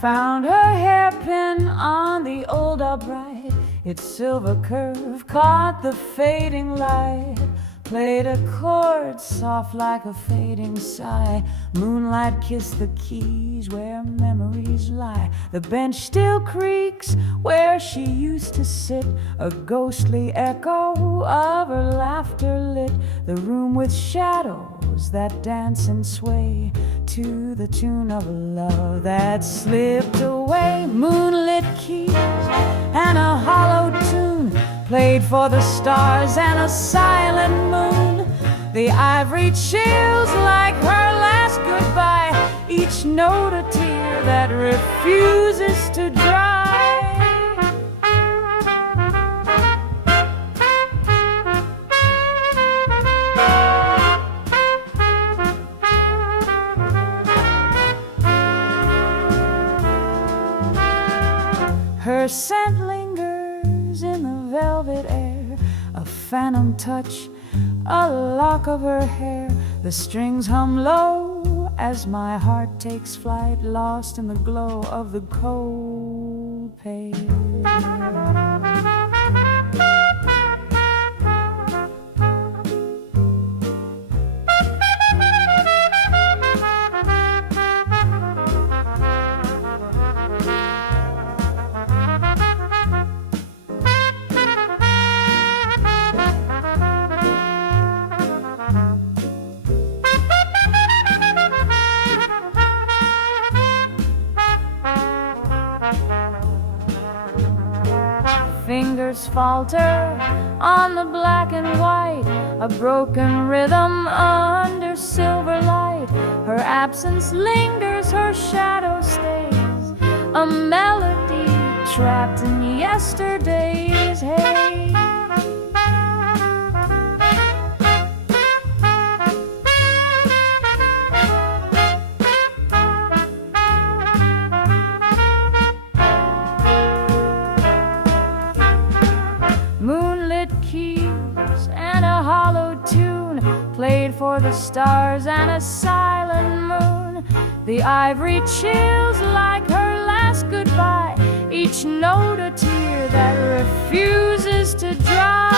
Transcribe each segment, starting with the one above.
Found her hairpin on the old upright, its silver curve caught the fading light. Played a chord soft like a fading sigh. Moonlight kissed the keys where memories lie. The bench still creaks where she used to sit, a ghostly echo of her laughter lit the room with shadows that dance and sway to the tune of a love that slipped away. Moonlit keys and a hollow tune played for the stars and a silent moon. The ivory chills like her last goodbye, each note a tear that refuses to dry. Her scent lingers in the velvet air, a phantom touch, a lock of her hair. The strings hum low as my heart takes flight, lost in the glow of the cold pale. Fingers falter on the black and white, a broken rhythm under silver light. Her absence lingers, her shadow stays, a melody trapped in yesterday's haze. Moonlit keys and a hollow tune played for the stars and a silent moon. The ivory chills like her last goodbye, each note a tear that refuses to dry.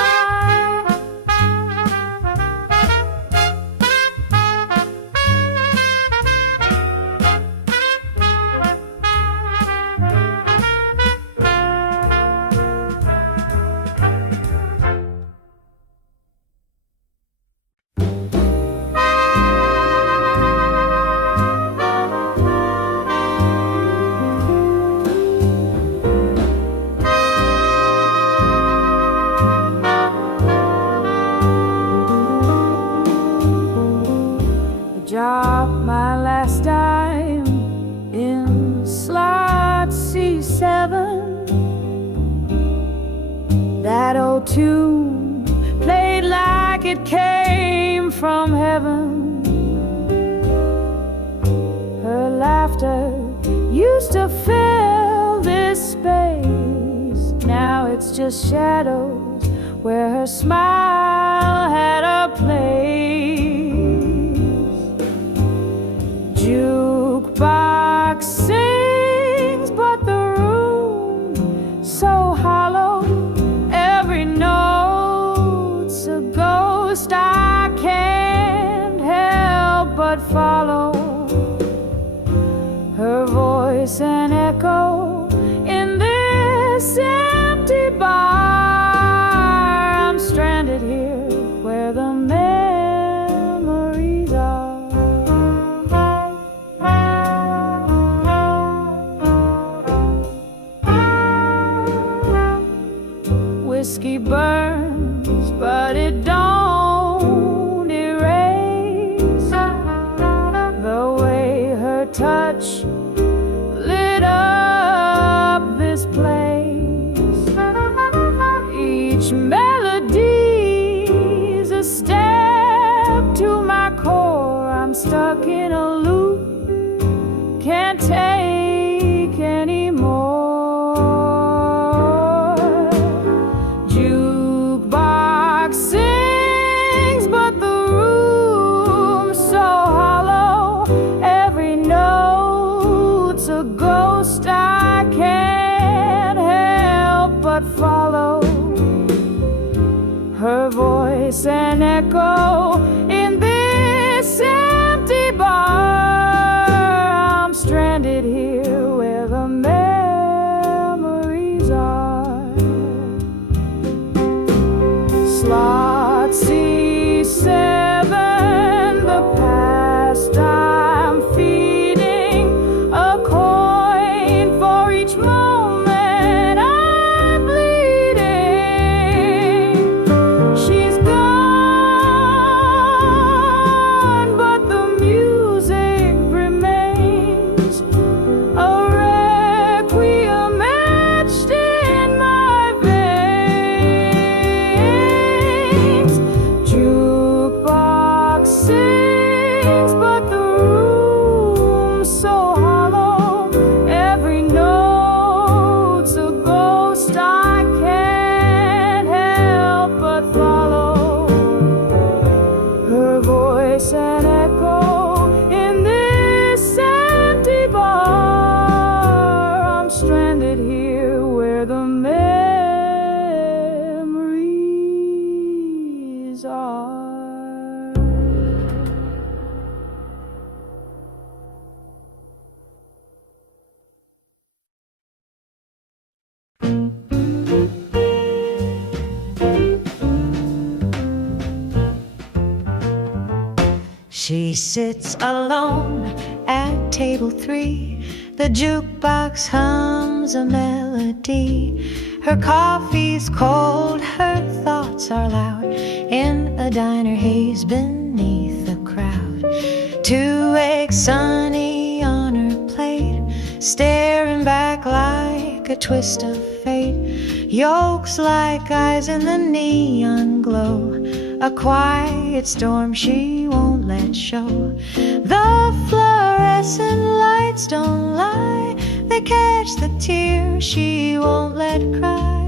Drop my last dime in slot C7. That old tune played like it came from heaven. Her laughter used to fill this space. Now it's just shadows where her smile had a place. Jukebox sings, but the room so hollow. Every note's a ghost I can't help but follow. Her voice an echo in this empty bar. I'm stranded here where the memories are. Whiskey burns, but it don't erase the way her touch lit up this place. Each melody's a step to my core. I'm stuck in a loop, can't take any more. Jukebox sings, but the room's so hollow. Every note's a ghost She sits alone at table 3. The jukebox hums a melody. Her coffee's cold, her thoughts are loud. In a diner haze beneath the crowd. 2 eggs sunny on her plate, staring back like a twist of fate. Yolks like eyes in the neon glow. A quiet storm she won't let show. The fluorescent lights don't lie. They catch the tears she won't let cry.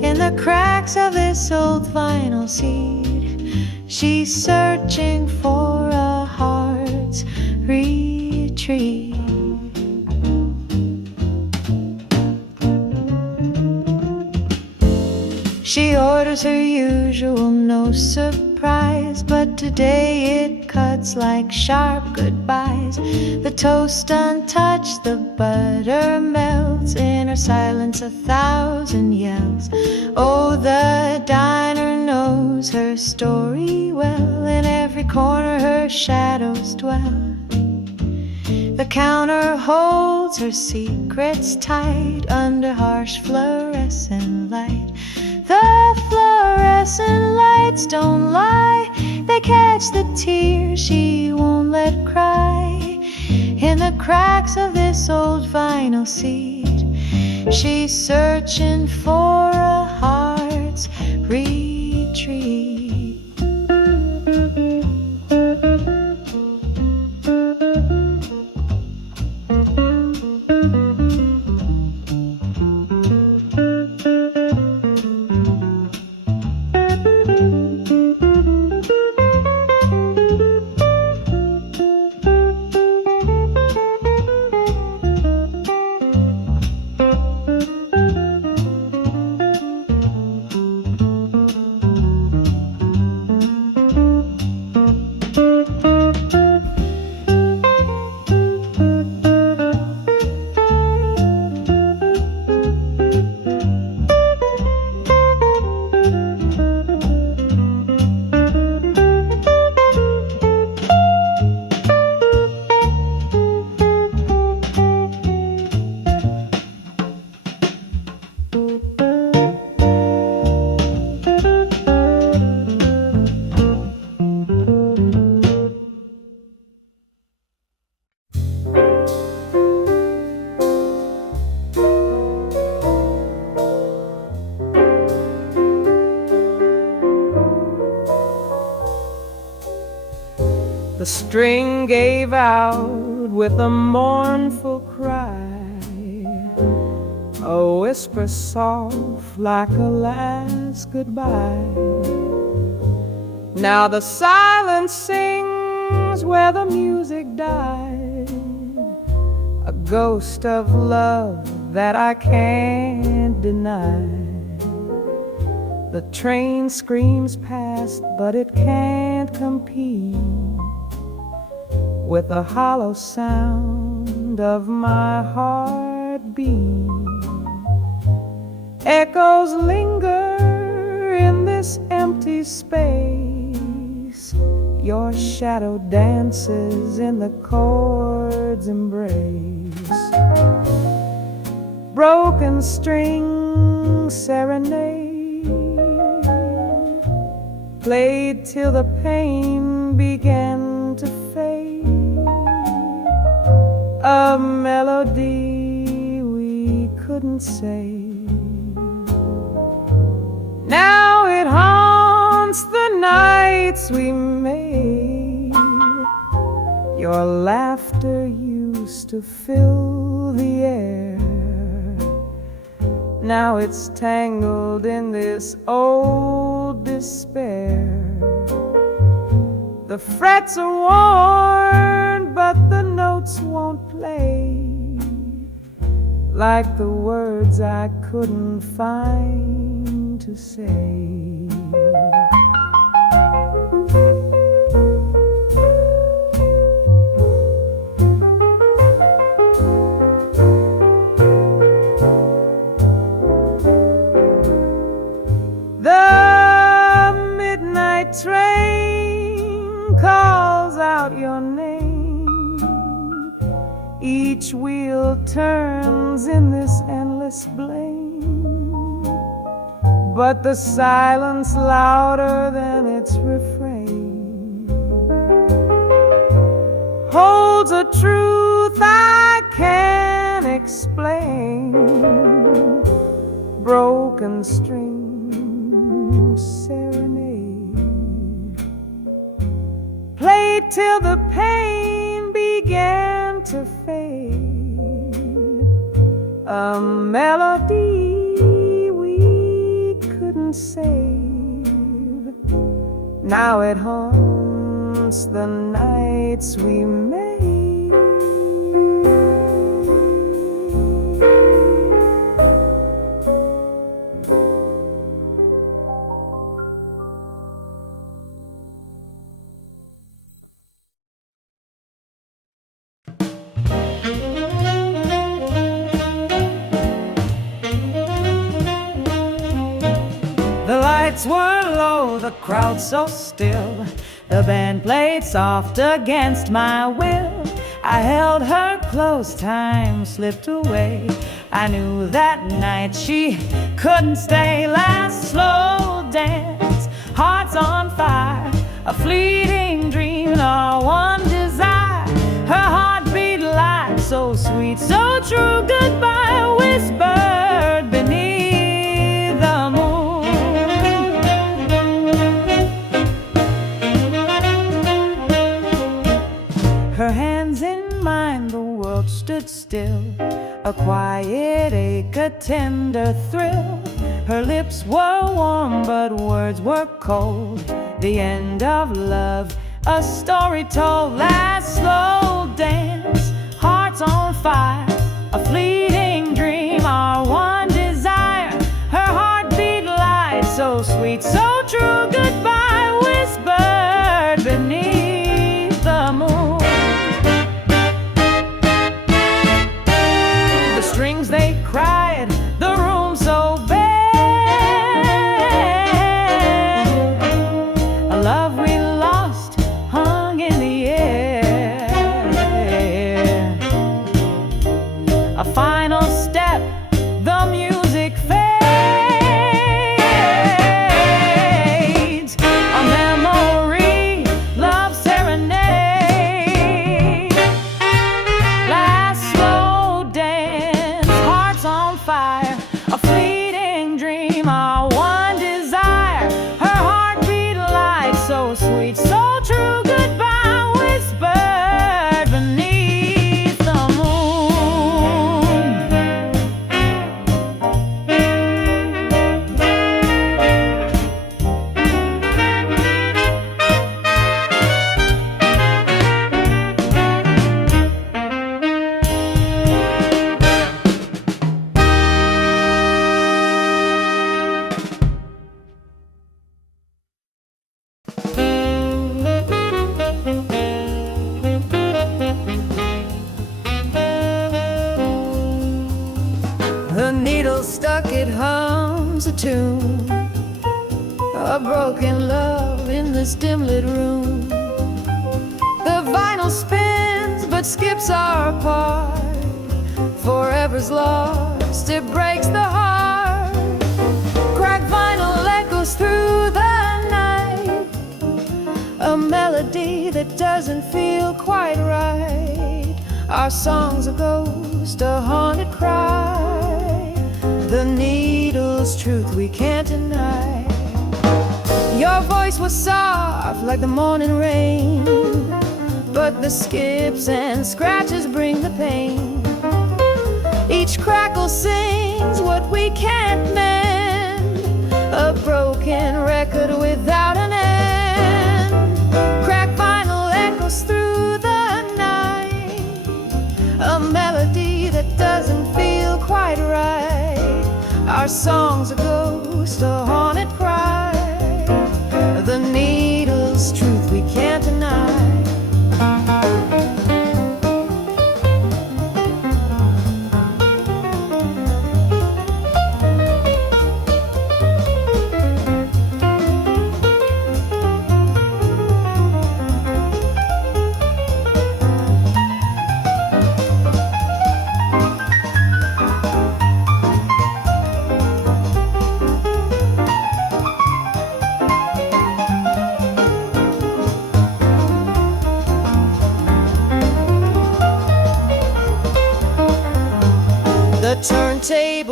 In the cracks of this old vinyl seed, she's searching for a heart's retreat. She orders her usual, no surprise, but today it cuts like sharp goodbyes. The toast untouched, the butter melts. In her silence 1,000 yells. Oh, the diner knows her story well. In every corner her shadows dwell. The counter holds her secrets tight under harsh fluorescent light. The fluorescent lights don't lie. They catch the tears she won't let cry. In the cracks of this old vinyl seat, she's searching for a heart's retreat. The string gave out with a mournful cry, a whisper soft like a last goodbye. Now the silence sings where the music died, a ghost of love that I can't deny. The train screams past, but it can't compete with the hollow sound of my heartbeat. Echoes linger in this empty space. Your shadow dances in the chord's embrace. Broken string serenade, played till the pain began to fade. A melody we couldn't save. Now it haunts the nights we made. Your laughter used to fill the air. Now it's tangled in this old despair. The frets are worn, but the notes won't play, like the words I couldn't find to say. The midnight train calls each wheel turns in this endless blame, but the silence louder than its refrain holds a truth I can't explain. Broken string serenade, played till the pain began to fade. A melody we couldn't save. Now it haunts the nights we made. Were low, the crowd so still. The band played soft against my will. I held her close, time slipped away. I knew that night she couldn't stay. Last slow dance, hearts on fire, a fleeting dream, our one desire. Her heart beat light, so sweet, so true. Goodbye whispered beneath the moon. Her hands in mine, the world stood still. A quiet ache, a tender thrill. Her lips were warm, but words were cold. The end of love, a story told. Last slow dance, hearts on fire, a fleeting dream, our one desire. Her heart beat light, so sweet, so true. Goodbye whispered beneath the moon. Strings they cried, the room so bare. A love we lost hung in the air. A final step, the music fades. A memory, love serenade. Last slow dance, on fire, a fleeting dream, our one desire. Her heart beat light, so sweet, so true. Goodbye whispered beneath the moon. The needle stuck, it hums a tune, a broken love in this dim lit room. The vinyl spins but skips our part. Forever's lost, it breaks the heart. Cracked vinyl echoes through the night, a melody that doesn't feel quite right. Our song's a ghost, a haunted cry. The needle's truth we can't deny. Your voice was soft like the morning rain, but the skips and scratches bring the pain. Each crackle sings what we can't mend, a broken record without an end. Cracked vinyl echoes through the night, a melody that doesn't feel quite right. Our song's a ghost, a haunted cry. The needle's truth we can't deny.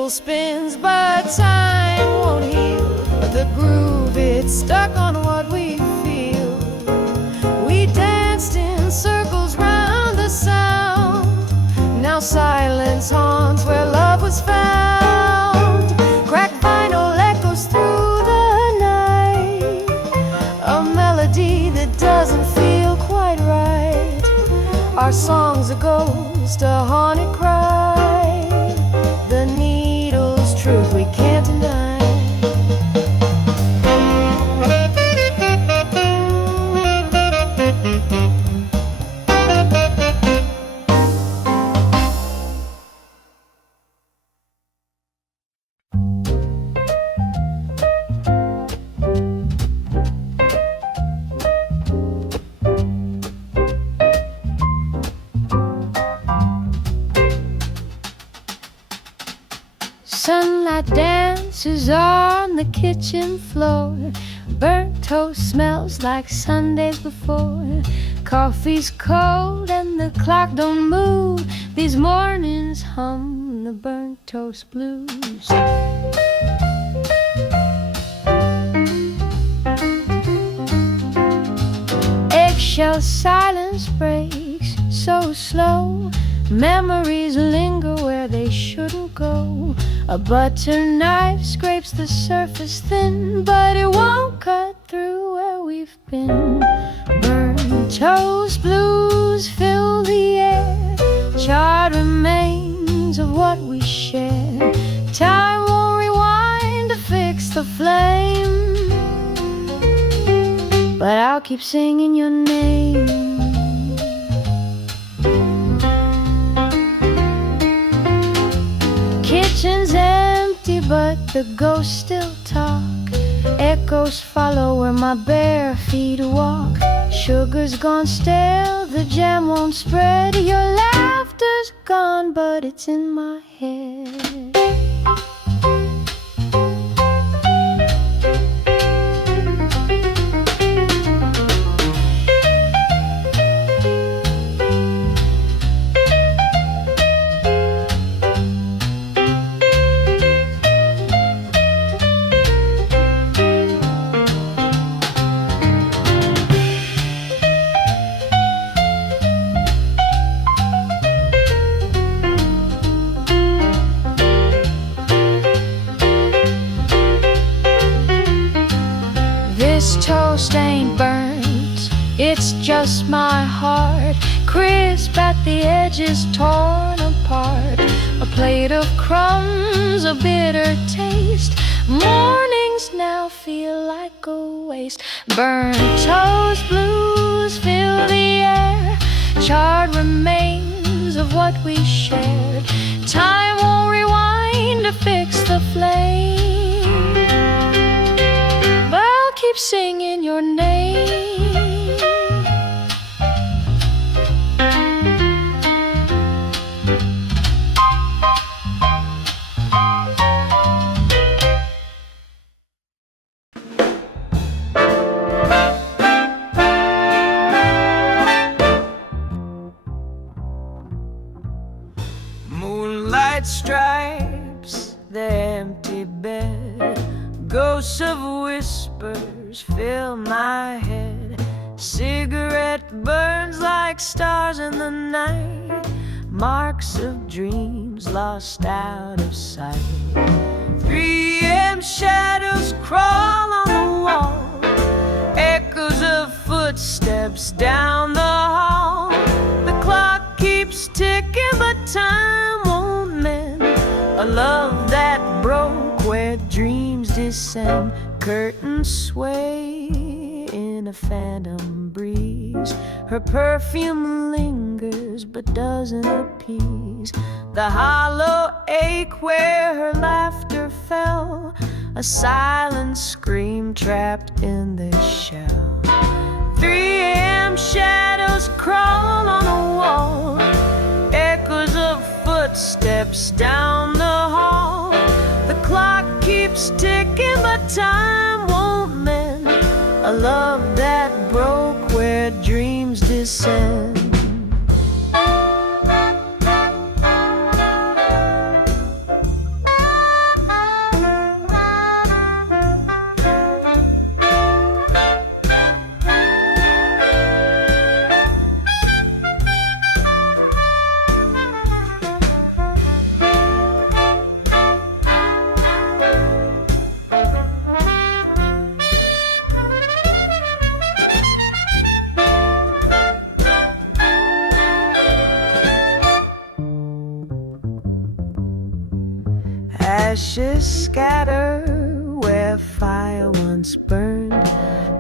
wheel spins, but time won't heal the groove. It's stuck on what we feel. We danced in circles round the sound. Now silence haunts where love was found. Cracked vinyl echoes through the night, a melody that doesn't feel quite right. Our song's a ghost, a haunted cry. The needle's truth we can't deny. Sunlight dances on the kitchen floor. Burnt toast smells like Sundays before. Coffee's cold and the clock don't move. These mornings hum the burnt toast blues. Eggshell silence breaks so slow. Memories linger where they shouldn't go. A butter knife scrapes the surface thin, but it won't cut through where we've been. Burnt toast blues fill the air, charred remains of what we share. Time won't rewind to fix the flame, but I'll keep singing your name. Kitchen's empty, but the ghosts still talk. Echoes follow where my bare feet walk. Sugar's gone stale, the jam won't spread. Your laughter's gone, but it's in my head. Toast ain't burnt, it's just my heart, crisp at the edges, torn apart. A plate of crumbs, a bitter taste. Mornings now feel like a waste. Burnt toast blues fill the air, charred remains of what we shared. Time won't rewind to fix the flame, keep singing your name. Moonlight stripes the empty bed. Ghosts of whispers fill my head. Cigarette burns like stars in the night. Marks of dreams lost out of sight. 3 a.m. shadows crawl on the wall. Echoes of footsteps down the hall. The clock keeps ticking, but time won't mend. A love that broke where dreams descend. Curtains sway in a phantom breeze. Her perfume lingers but doesn't appease the hollow ache where her laughter fell. A silent scream trapped in this shell. 3 a.m. shadows crawl on the wall. Echoes of footsteps down the hall. The clock keeps ticking, but time won't mend. A love that broke where dreams descend. ashes scatter where fire once burned,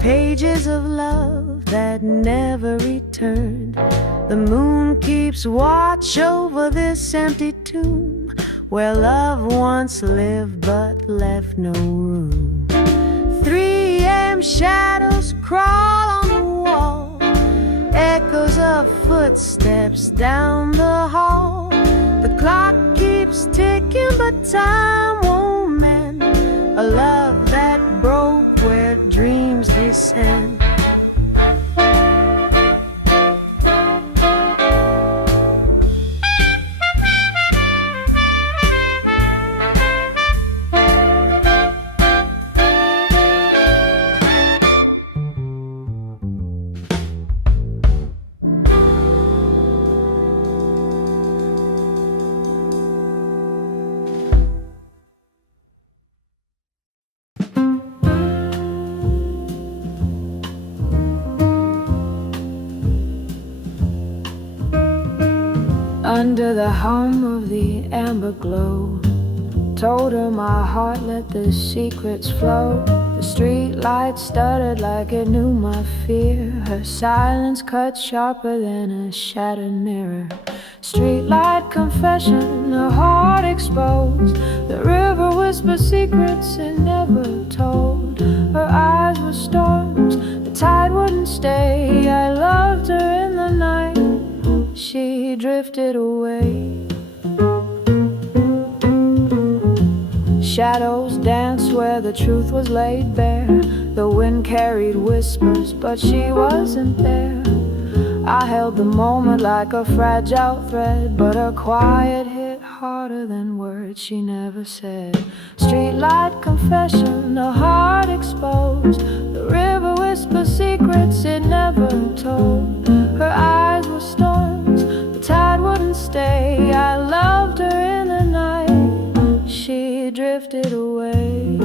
pages of love that never returned. The moon keeps watch over this empty tomb where love once lived but left no room. 3 a.m. shadows crawl on the wall, echoes of footsteps down the hall. The clock keeps ticking but time won't mend a love that broke where dreams descend. Under the hum of the amber glow, told her my heart let the secrets flow. The street light stuttered like it knew my fear. Her silence cut sharper than a shattered mirror. Streetlight confession, her heart exposed. The river whispered secrets it never told. Her eyes were storms, the tide wouldn't stay. I loved her in the night, she drifted away. Shadows danced where the truth was laid bare. The wind carried whispers, but she wasn't there. I held the moment like a fragile thread, but her quiet hit harder than words she never said. Streetlight confession, a heart exposed. The river whispered secrets it never told. Her eyes were storms, the tide wouldn't stay. I loved her in the night, she drifted away.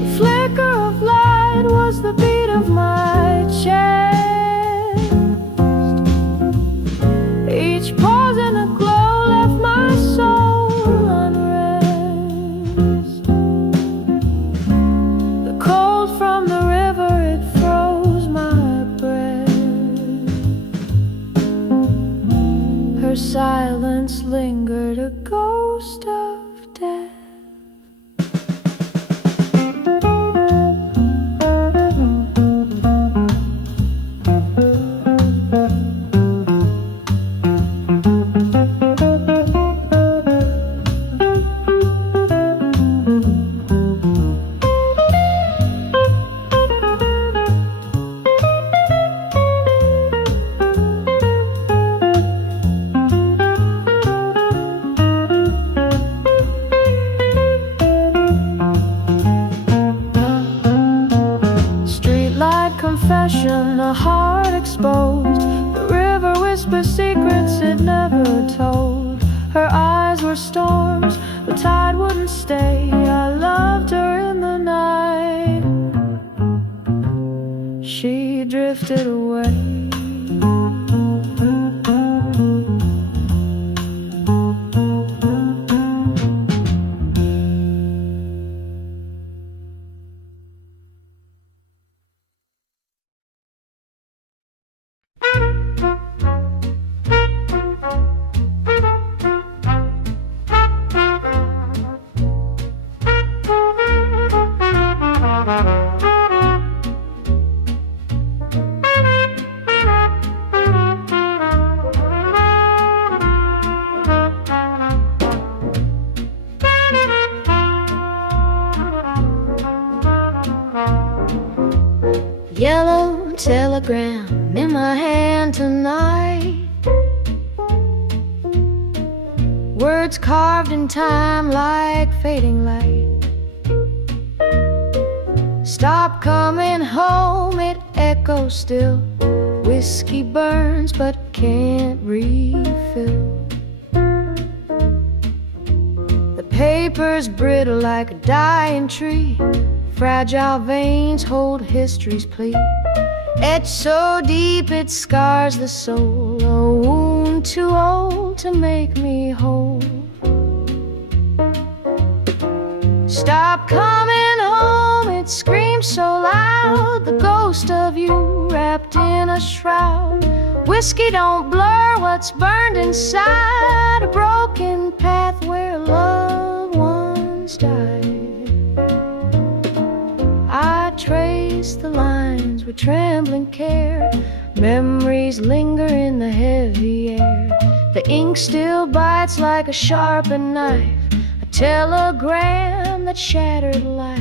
The flicker of light was the beat of my chest. Each pause in a glow left my soul unrest. The cold from the river, it froze my breath. Her silence lingered, a ghost of death. A heart exposed. The river whispered secrets it never told. Her eyes were storms, the tide wouldn't stay. I loved her in the night, she drifted away. Yellow telegram in my hand tonight, words carved in time like fading light. Stop coming home, it echoes still. Whiskey burns but can't refill. The paper's brittle like a dying tree. Fragile veins hold history's plea, etched so deep it scars the soul. A wound seem too old to make me whole. Stop coming home, it screams so loud, the ghost of you wrapped in a shroud. Whiskey don't blur what's burned inside, a broken path where loved ones died. I trace the lines with trembling care, memories linger in the heavy air. The ink still bites like a sharpened knife, a telegram that shattered life.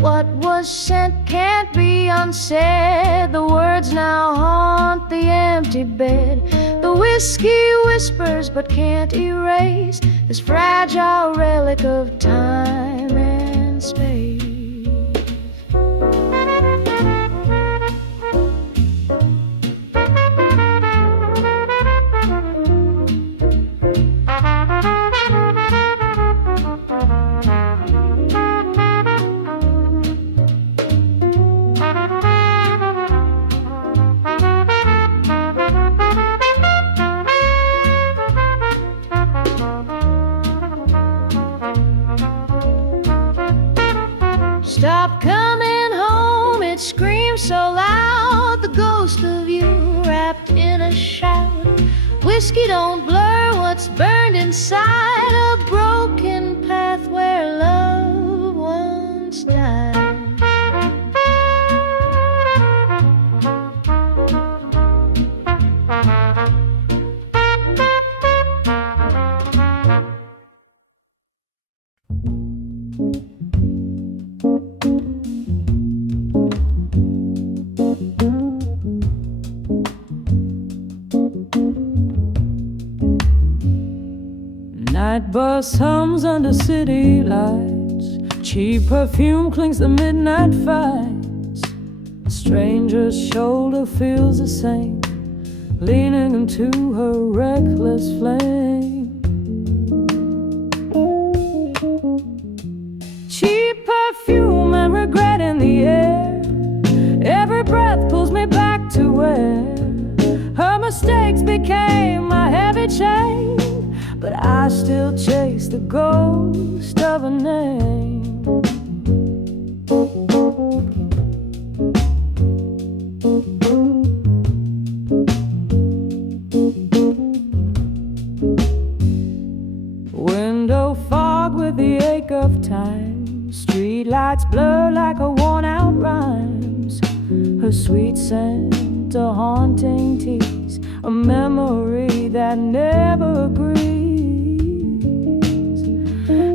What was sent can't be unsaid, the words now haunt the empty bed. The whiskey whispers but can't erase this fragile relic of time and space. Stop coming home, it screams so loud, the ghost of you wrapped in a shroud. Whiskey don't blur what's burned inside, a broken path where loved ones died. Night bus hums under city lights, cheap perfume clings to midnight fights. A stranger's shoulder feels the same, leaning into her reckless flame. Cheap perfume and regret in the air, every breath pulls me back to where her mistakes became my heavy chain. But I still chase the ghost of a name. Window fog with the ache of time, streetlights blur like a worn-out rhymes. Her sweet scent, a haunting tease, a memory that never agrees.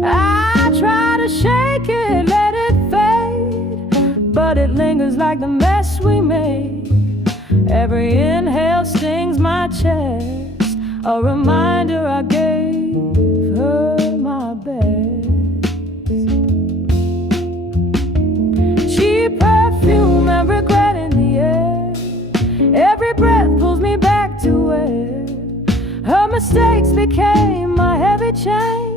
I try to shake it, let it fade, but it lingers like the mess we made. Every inhale stings my chest, a reminder I gave her my best. Cheap perfume and regret in the air, every breath pulls me back to where her mistakes became my heavy chain.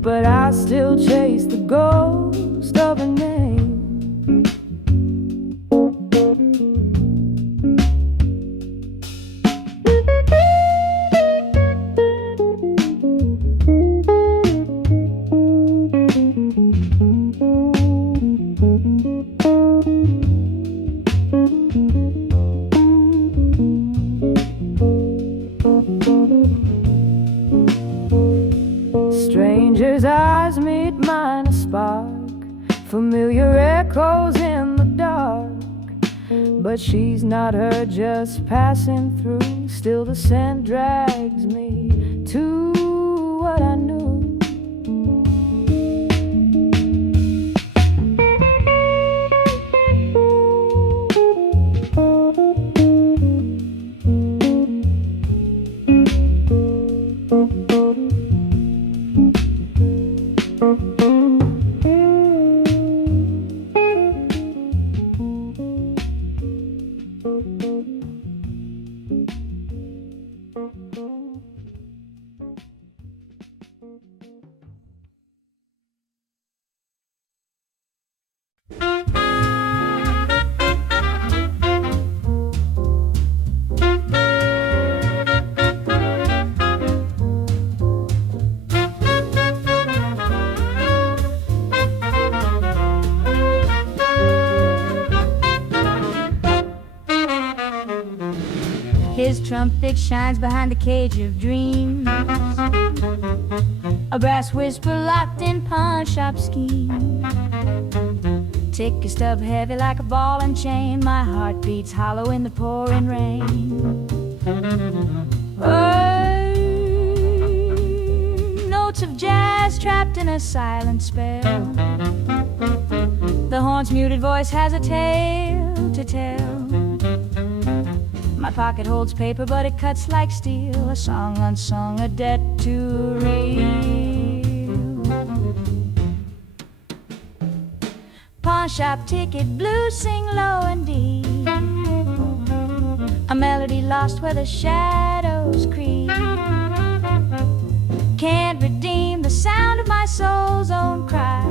But I still chase the ghost of a name. Strangers' eyes meet mine, a spark, familiar echoes in the dark. But she's not her, just passing through. Still the scent drags me to what I knew. trumpet shines behind the cage of dreams. A brass whisper locked in pawnshop scheme. Ticket stub heavy like a ball and chain. My heart beats hollow in the pouring rain. Notes of jazz trapped in a silent spell. The horn's muted voice has a tale to tell. My pocket holds paper, but it cuts like steel. A song unsung, a debt too real. Pawnshop ticket, blue, sing low and deep. A melody lost where the shadows creep. Can't redeem the sound of my soul's own cry.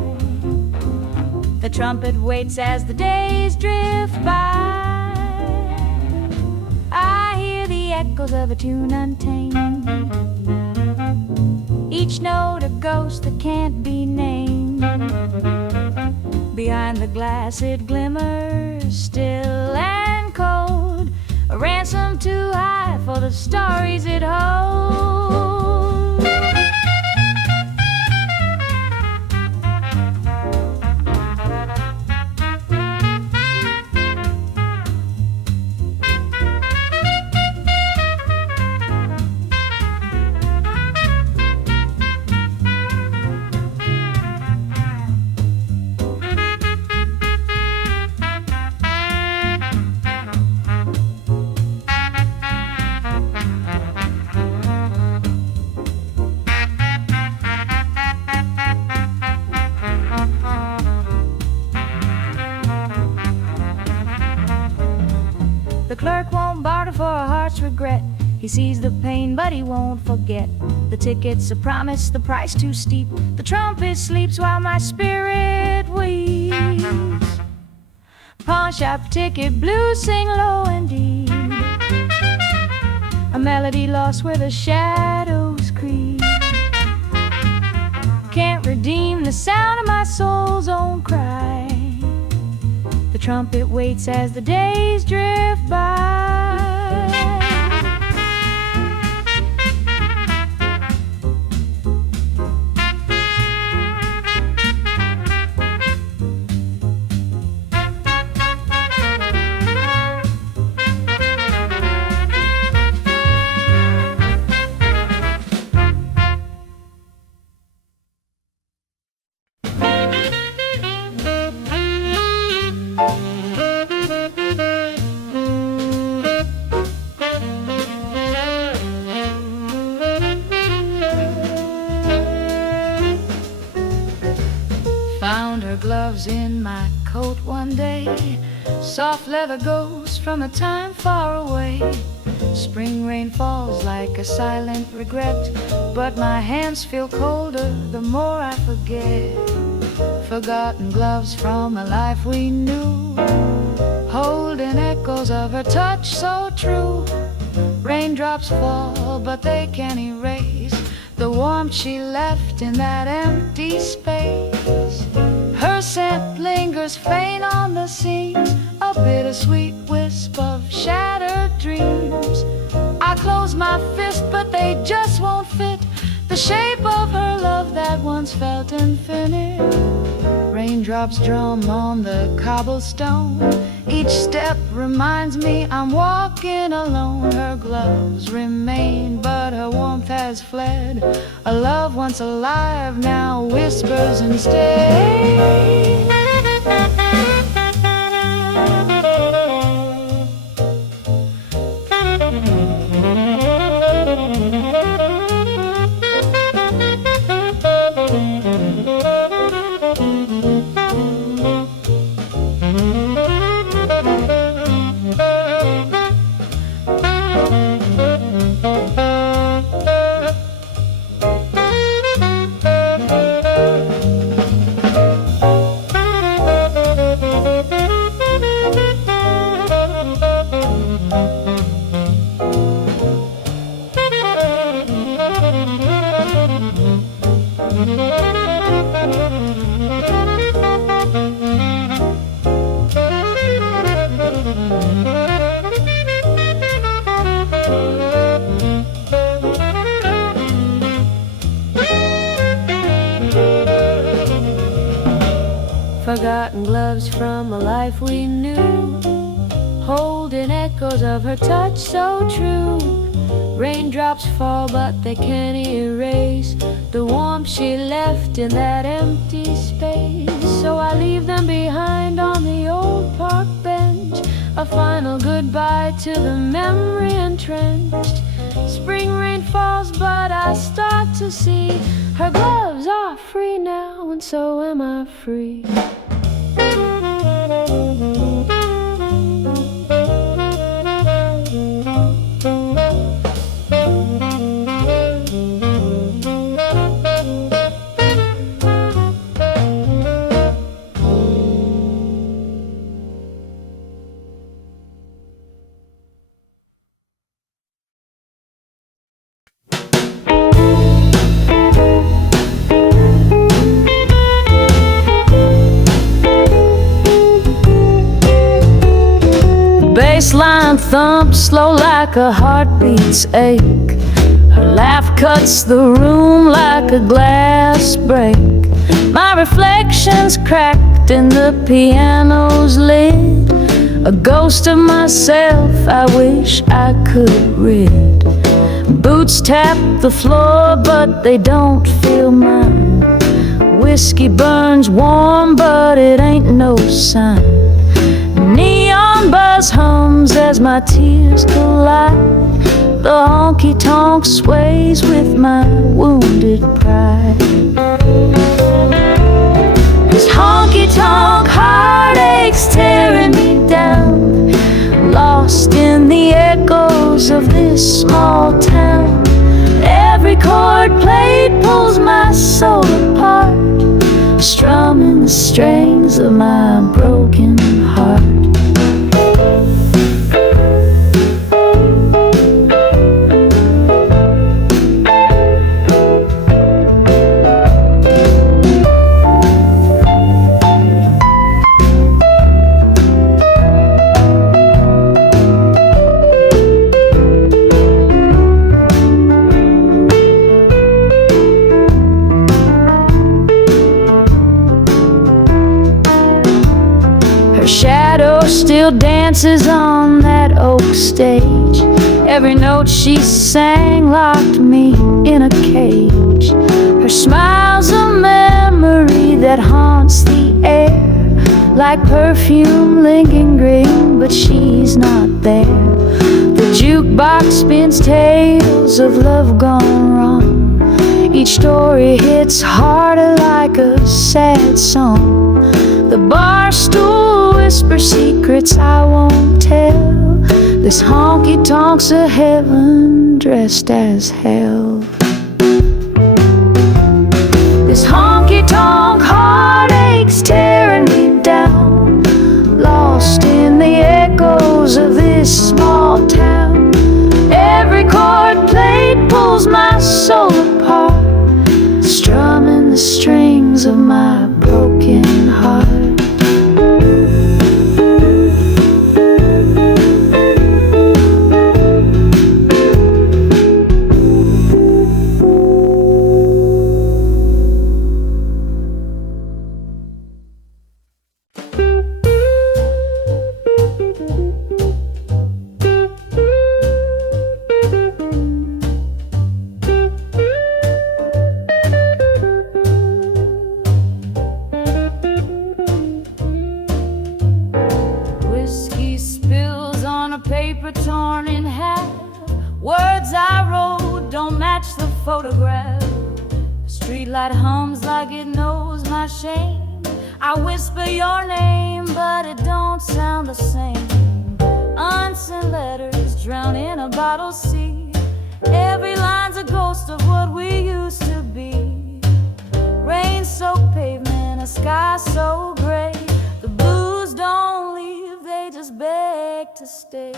The trumpet waits as the days drift by. I hear the echoes of a tune untamed. Each note a ghost that can't be named. Behind the glass it glimmers, still and cold. A ransom too high for the stories it holds. Regret. He sees the pain, but he won't forget. The ticket's a promise, the price too steep. The trumpet sleeps while my spirit weeps. Pawnshop ticket, blue, sing low and deep. A melody lost where the shadows creep. Can't redeem the sound of my soul's own cry. The trumpet waits as the days drift by. In my coat one day, soft leather ghost from a time far away. Spring rain falls like a silent regret, but my hands feel colder the more I forget. Forgotten gloves from a life we knew, holding echoes of her touch so true. Raindrops fall, but they can't erase the warmth she left in that empty space. Her scent lingers faint on the seams, a bittersweet wisp of shattered dreams. I close my fist, but they just won't fit the shape of her love that once felt infinite. Raindrops drum on the cobblestone. Each step reminds me I'm walking alone. Her gloves remain, but her warmth has fled. A love once alive now whispers instead. forgotten gloves from a life we knew, holding echoes of her touch so true. Raindrops fall but they can't erase the warmth she left in that empty space. So I leave them behind on the old park bench, a final goodbye to the memory entrenched. Spring rain falls but I start to see her gloves are free now, and so am I free. Baseline thumps slow like a heartbeat's ache. Her laugh cuts the room like a glass break. My reflection's cracked in the piano's lid, a ghost of myself I wish I could rid. Boots tap the floor but they don't feel mine. Whiskey burns warm but it ain't no sign. Neon buzz hums as my tears collide. The honky tonk sways with my wounded pride. This honky tonk heartache's tearing me down, lost in the echoes of this small town. Every chord played pulls my soul apart, strumming the strings of my broken heart. Still dances on that oak stage. Every note she sang locked me in a cage. Her smile's a memory that haunts the air, like perfume lingering, but she's not there. The jukebox spins tales of love gone wrong. Each story hits harder like a sad song. The barstool whispers secrets I won't tell. This honky tonk's a heaven dressed as hell. This honky tonk heartache's tearing me down, lost in the echoes of this small town. Every chord played pulls my soul apart, strumming the strings of my broken heart. Photograph. The streetlight hums like it knows my shame. I whisper your name, but it don't sound the same. Unsent letters drown in a bottle sea. Every line's a ghost of what we used to be. Rain-soaked pavement, a sky so gray. The blues don't leave, they just beg to stay.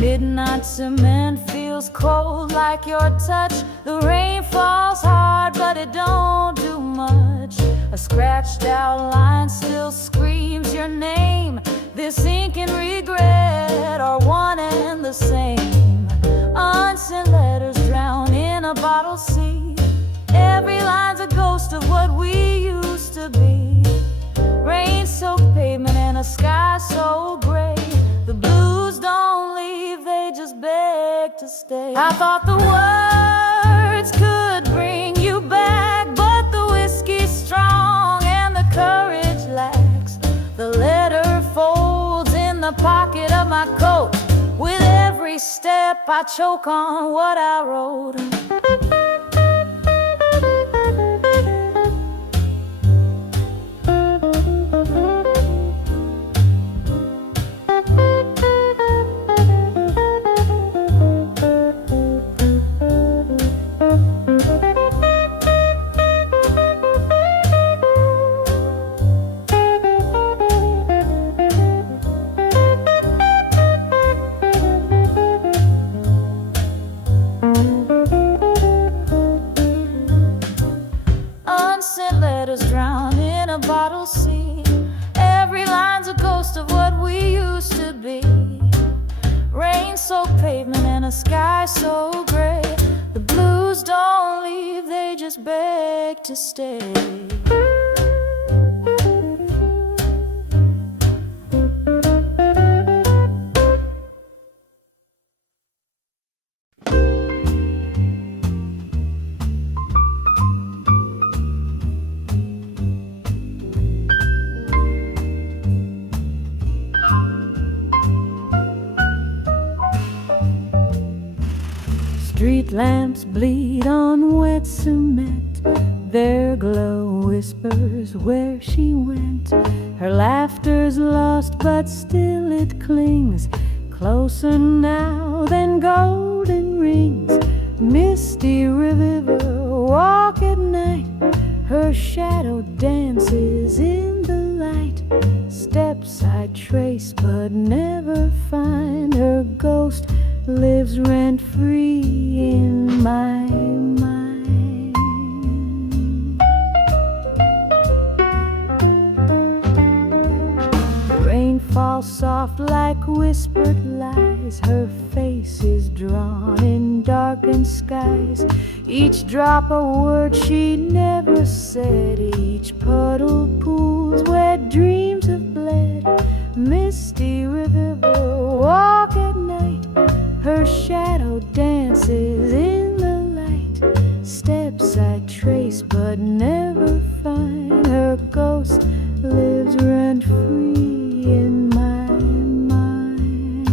Midnight cement feels cold like your touch. The rain falls hard, but it don't do much. A scratched out line still screams your name. This ink and regret are one and the same. Unsent letters drown in a bottle sea. Every line's a ghost of what we used to be. Rain-soaked pavement and a sky so gray. The blues don't leave, they just beg to stay. I thought the words could bring you back, but the whiskey's strong and the courage lacks. The letter folds in the pocket of my coat. With every step I choke on what I wrote. Unsent letters drown in a bottle sea. Every line's a ghost of what we used to be. Rain-soaked pavement and a sky so gray. The blues don't leave, they just beg to stay. Street lamps bleed on wet cement. Their glow whispers where she went. Her laughter's lost, but still it clings. Closer now than golden rings. Misty river walk at night. Her shadow dances in the light. Steps I trace but never find. Her ghost lives rent-free in my mind. The rain falls soft like whispered lies. Her face is drawn in darkened skies. Each drop a word she never said. Each puddle pools where dreams have bled. Misty river walk at night. Her shadow dances in the light. Steps I trace but never find. Her ghost lives rent-free in my mind.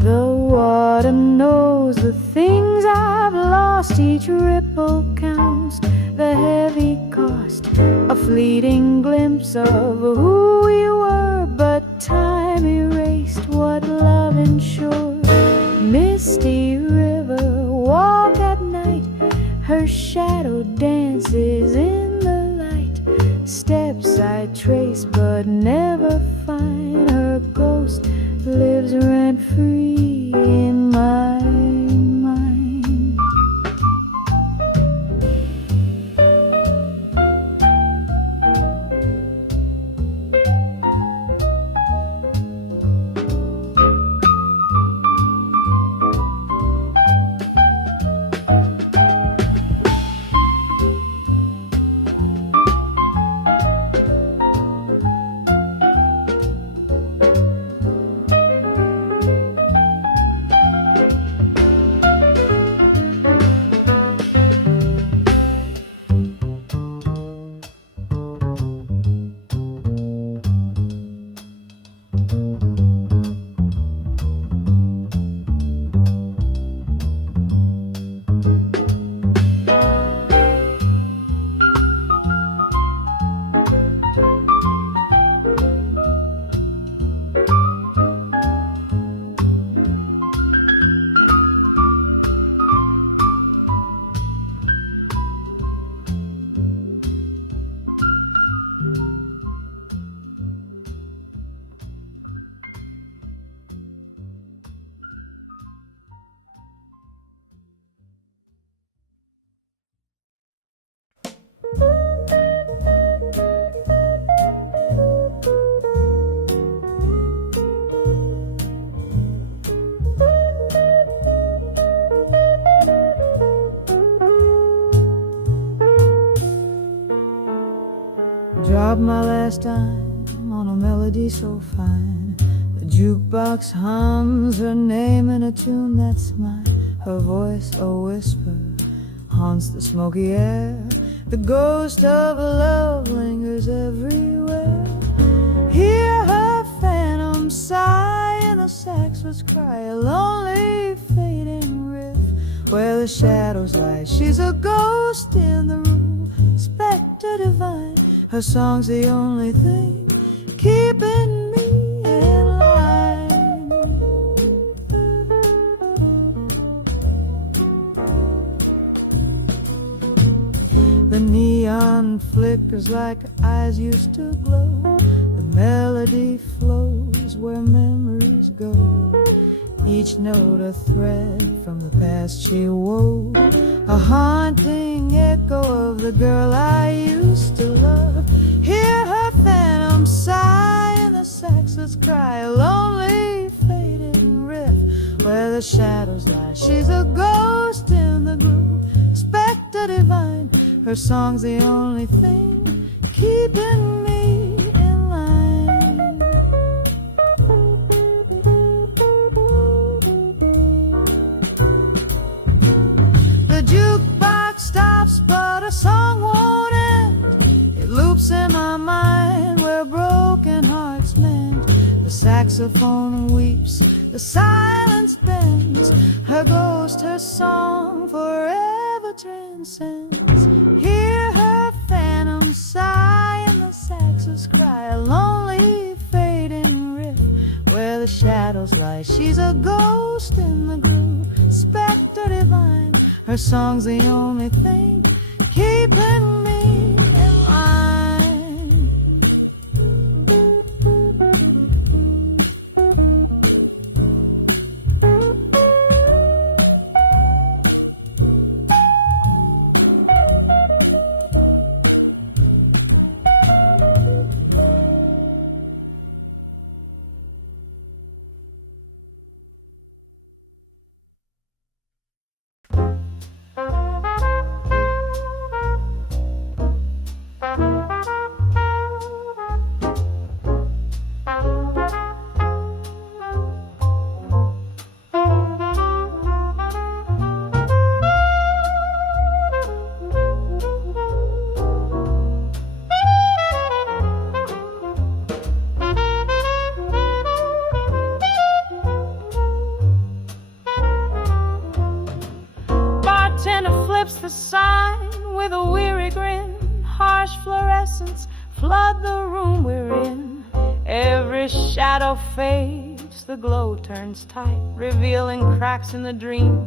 The water knows the things I've lost. Each ripple counts the heavy cost. A fleeting glimpse of who we were, but time erased what love ensured. Misty river walk at night. Her shadow dances in the light. Steps I trace but never find. Her ghost lives rent-free in my mind. Drop my last dime on a melody so fine. The jukebox hums her name in a tune that's mine. Her voice, a whisper, haunts the smoky air. The ghost of love lingers everywhere. Hear her phantom sigh and the saxophons cry, a lonely fading riff where the shadows lie. She's a ghost in the room, spectre divine. Her song's the only thing keeping me in line. The neon flickers like her eyes used to glow. The melody flows where memories go. Each note a thread from the past she wove, a haunting echo of the girl I used to love. Hear her phantom sigh and the saxophons cry, a lonely fading riff where the shadows lie. She's a ghost in the groove, spectre divine. Her song's the only thing keeping me in line. The jukebox stops, but a song won't end. It loops in my mind where broken hearts mend. The saxophone weeps, the silence bends. Her ghost, her song forever transcends. Hear her phantom sigh and the saxophons cry, a lonely fading riff where the shadows lie. She's a ghost in the groove, spectre divine. Her song's the only thing keeping me in line. The sign with a weary grin, harsh fluorescence flood the room we're in. Every shadow fades, the glow turns tight, revealing cracks in the dream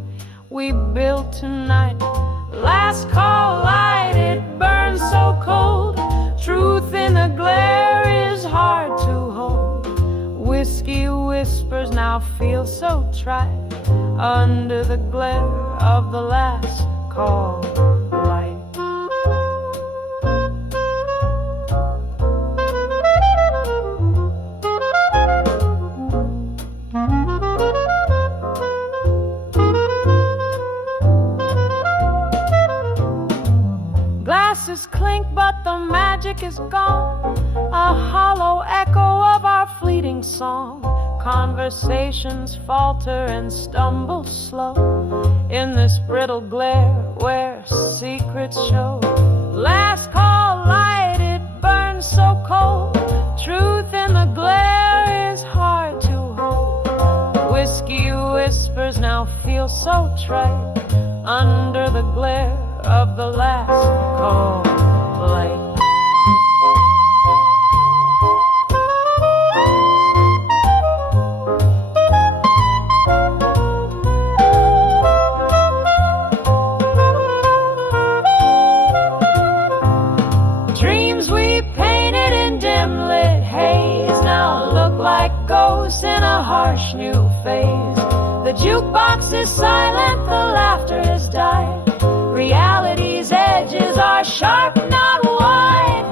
we built tonight. Last call light, it burns so cold. Truth in the glare is hard to hold. Whiskey whispers now feel so trite under the glare of the last call light. Glasses clink, but the magic is gone. A hollow echo of our fleeting song. Conversations falter and stumble slow in this brittle glare where secrets show. Last call light, it burns so cold. Truth in the glare is hard to hold. Whiskey whispers now feel so trite under the glare of the last call light. In a harsh new phase, the jukebox is silent, the laughter is died. Reality's edges are sharp, not wide.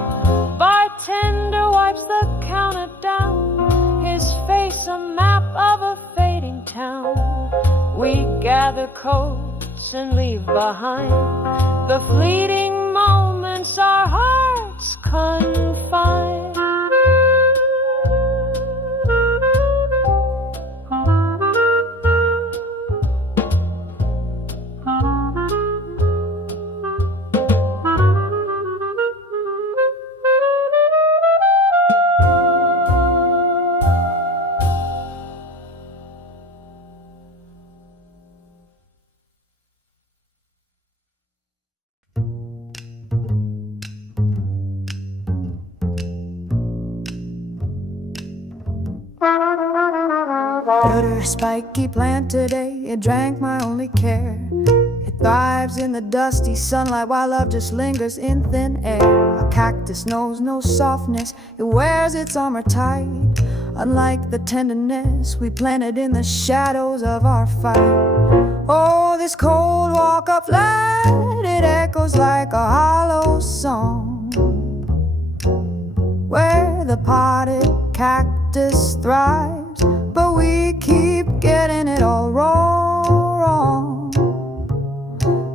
Bartender wipes the counter down, his face a map of a fading town. We gather coats and leave behind the fleeting moments our hearts confine. Butter a spiky plant today, it drank my only care. It thrives in the dusty sunlight while love just lingers in thin air. A cactus knows no softness, it wears its armor tight. Unlike the tenderness we planted in the shadows of our fight. Oh, this cold walk up flat, it echoes like a hollow song, where the potted cactus thrives, but we keep getting it all wrong.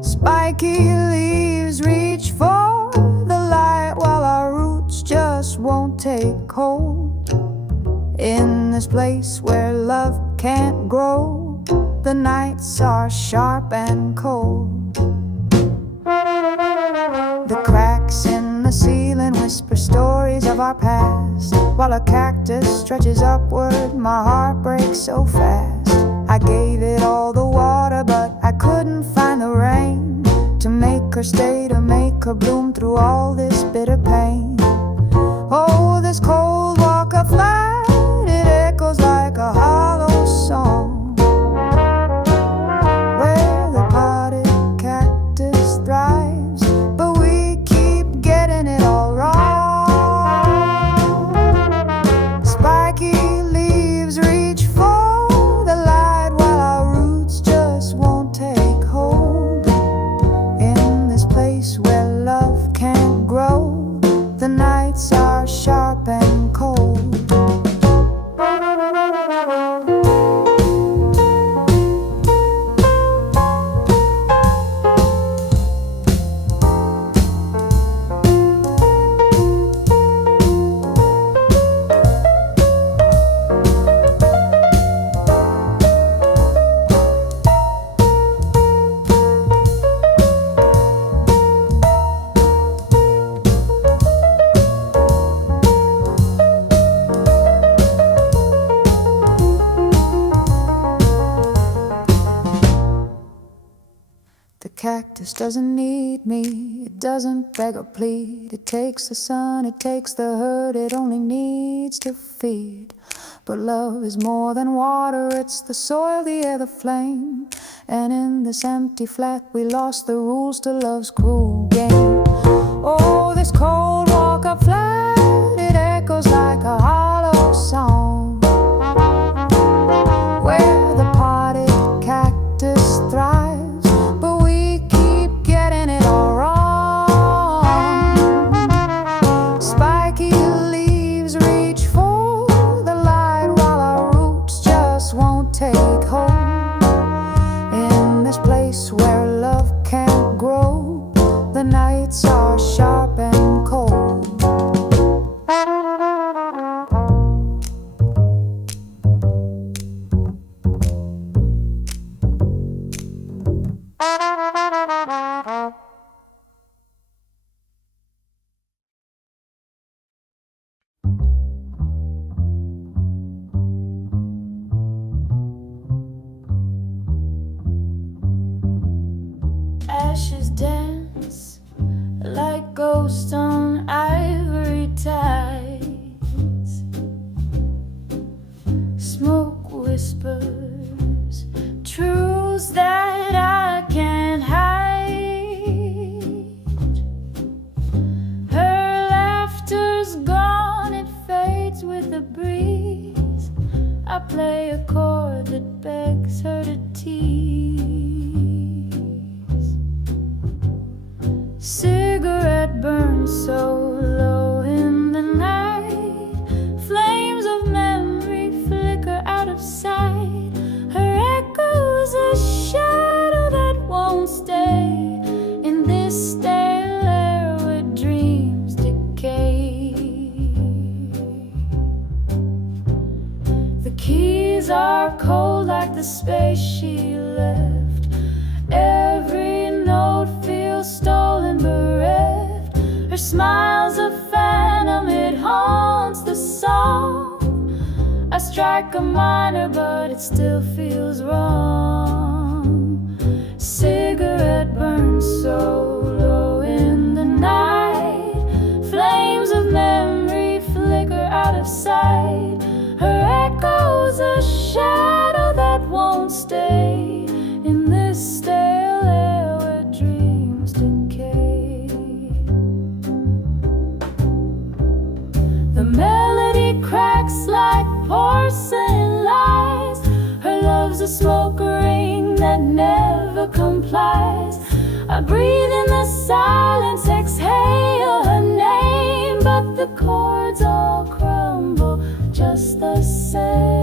Spiky leaves reach for the light while our roots just won't take hold. In this place where love can't grow, the nights are sharp and cold. The cracks in the ceiling whisper stories of our past, while a cactus stretches upward, my heart breaks so fast. I gave it all the water, but I couldn't find the rain to make her stay, to make her bloom through all this bitter pain. Oh, this cold walk of light, it echoes like a hollow song, where the potted cactus thrives, but we keep getting it all wrong. Spiky leaves reach for the light while our roots just won't take hold. In this place where love can't grow, the nights are sharp and cold. Cactus doesn't need me, it doesn't beg or plead. It takes the sun, it takes the hurt, it only needs to feed. But love is more than water, it's the soil, the air, the flame. And in this empty flat we lost the rules to love's cruel game. Oh, this cold walk up flat, it echoes like a hollow song, where the potted cactus thrives, where love can't grow. The nights are sharp and cold. Ashes dance like ghosts on ivory tides. Smoke whispers truths that I can't hide. Her laughter's gone, it fades with the breeze. I play a chord that begs her to tease. Cigarette burns so low in the night. Flames of memory flicker out of sight. Her echo's a shadow that won't stay in this stale air where dreams decay. The keys are cold like the space she left. Every note feels stolen, bereft. Her smile's a phantom, it haunts the song. I strike a minor, but it still feels wrong. Cigarette burns so low in the night. Flames of memory flicker out of sight. Her echo's a shadow melody cracks like porcelain lies. Her love's a smoke ring that never complies. I breathe in the silence, exhale her name, but the chords all crumble just the same.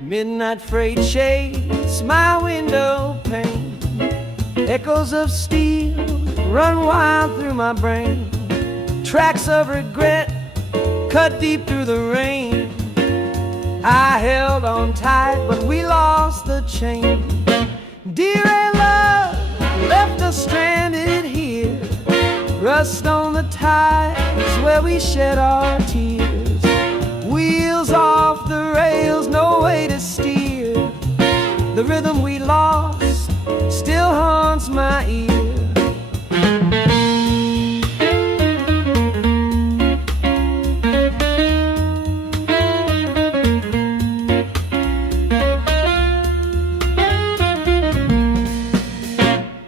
Midnight freight shades my window pane. Echoes of steel run wild through my brain. Tracks of regret cut deep through the rain. I held on tight, but we lost the chain. Derailed love left us stranded here. Rust on the ties where we shed our tears. Wheels off the rails, no way to steer. The rhythm we lost still haunts my ear.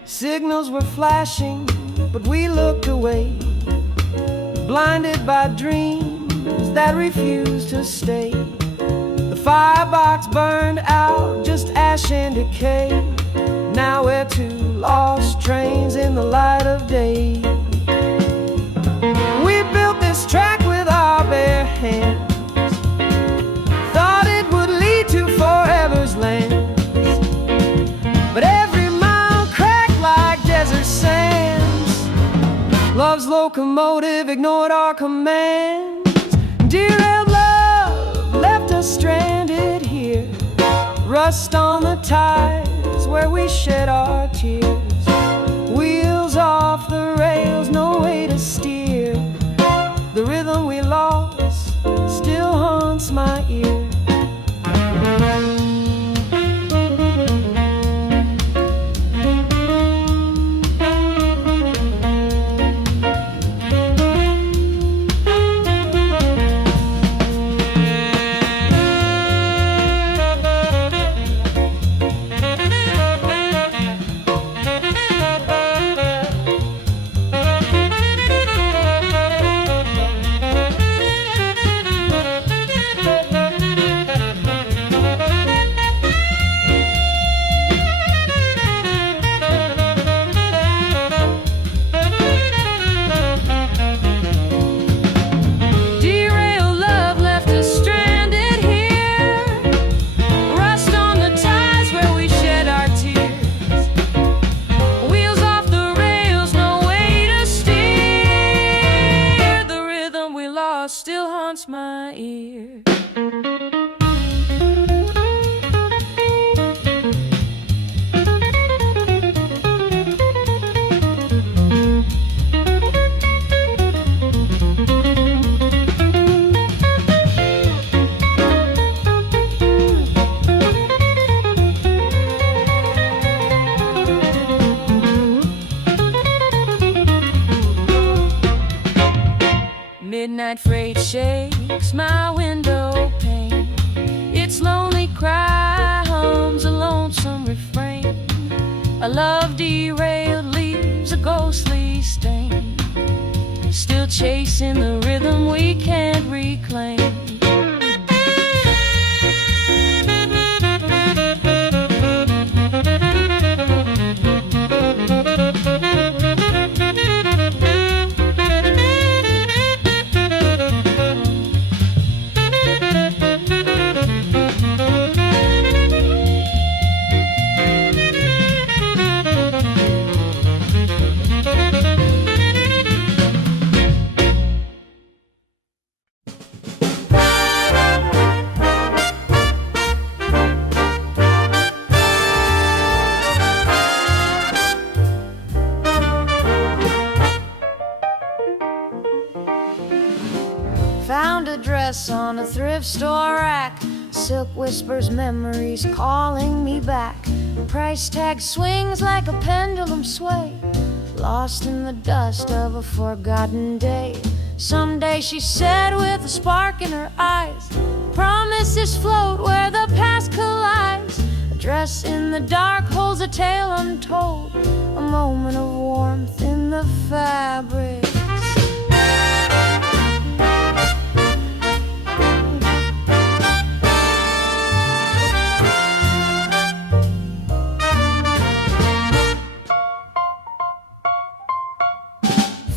Signals were flashing, but we looked away, blinded by dreams that refused to stay. The firebox burned out, just ash and decay. Now we're two lost trains in the light of day. We built this track with our bare hands, thought it would lead to forever's lands. But every mile cracked like desert sands. Love's locomotive ignored our commands. Derailed love left us stranded here. Rust on the ties where we shed our tears. Wheels off the rails, no way to steer. The rhythm we lost still haunts my ear. midnight freight shakes my window pane. Its lonely cry hums a lonesome refrain. A love derailed leaves a ghostly stain, still chasing the rhythm we can't reclaim. Found a dress on a thrift store rack. Silk whispers memories calling me back. Price tag swings like a pendulum sway, lost in the dust of a forgotten day. Someday, she said with a spark in her eyes, promises float where the past collides. A dress in the dark holds a tale untold, a moment of warmth in the fabric.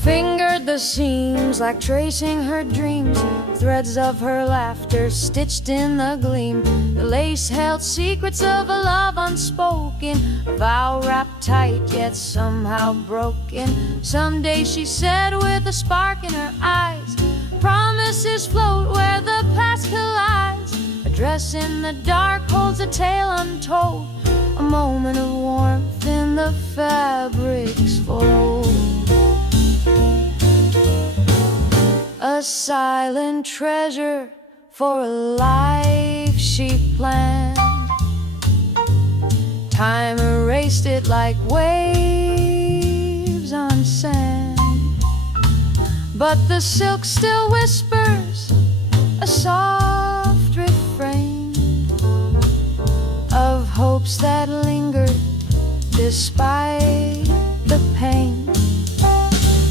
Fingered the seams like tracing her dreams, threads of her laughter stitched in the gleam. The lace held secrets of a love unspoken, a vow wrapped tight yet somehow broken. Someday, she said with a spark in her eyes, promises float where the past collides. A dress in the dark holds a tale untold, a moment of warmth in the fabric's fold. A silent treasure for a life she planned. Time erased it like waves on sand, but the silk still whispers a soft refrain of hopes that lingered despite the pain.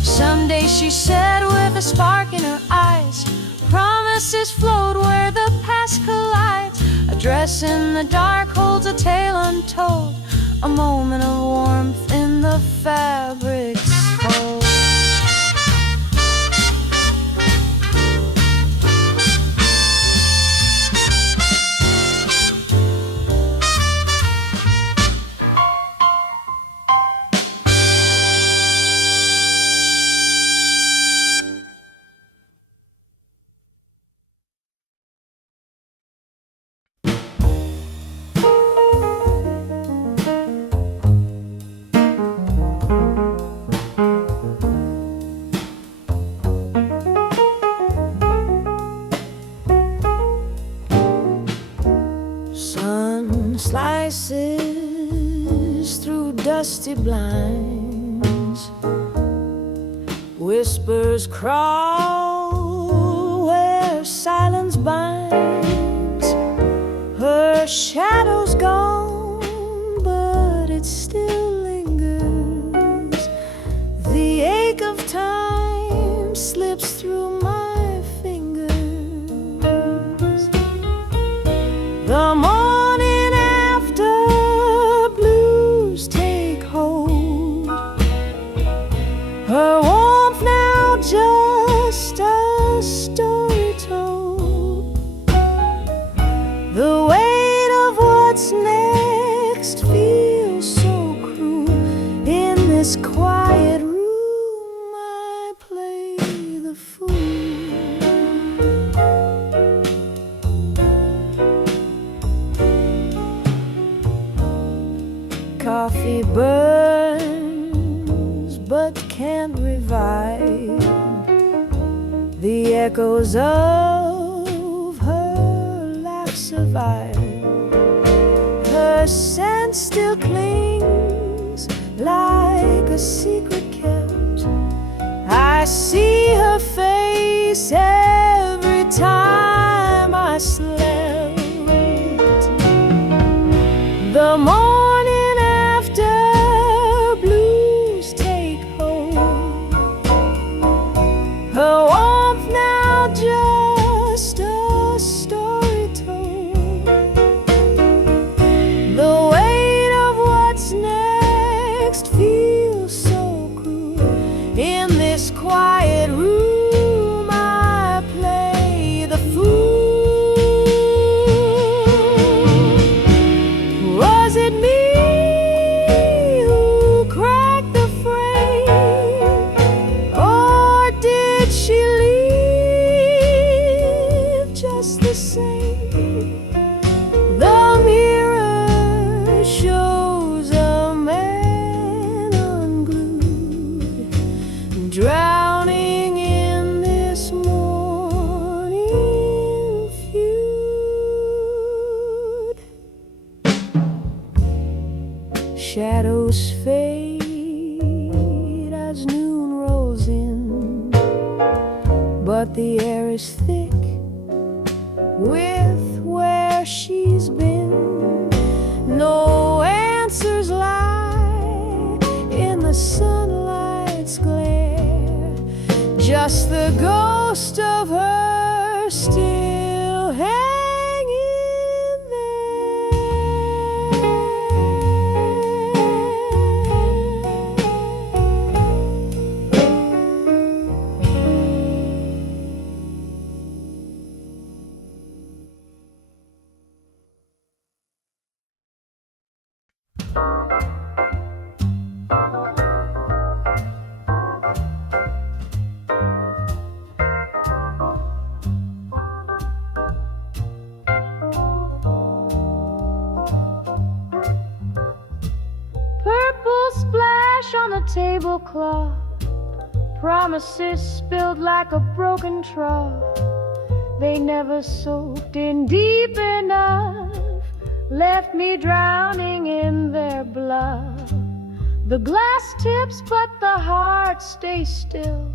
Someday, she said with a spark in her eyes, promises float where the past collides. A dress in the dark holds a tale untold, a moment of warmth in the fabric's fold. Slices through dusty blinds, whispers crawl where silence binds. Her shadow's gone, but it still lingers. The ache of time slips through my fingers. The morning after blues take hold, her warmth now just a story told. The weight of what's next feels so cruel. In this quiet room I play the fool. Coffee burns but can't revive the echoes of her laugh survive. Her scent still clings like a secret kept. I see her face face every time I slept. The morning after blues take hold, her warmth now just a story told. The weight of what's next feels so cruel. In this quiet room I play the fool. Was it me who cracked the frame, or did she leave just the same? The mirror shows a man unglued, drowning in this morning feud. Shadows fade as noon rolls in, but the air is thick with where she's been. No answers lie in the sunlight's glare, just the ghost of her still hanging Purple splash on the tablecloth, promises spilled like a broken trough. They never soaked in deep enough, left me drowning in their blood. The glass tips, but the heart stays still.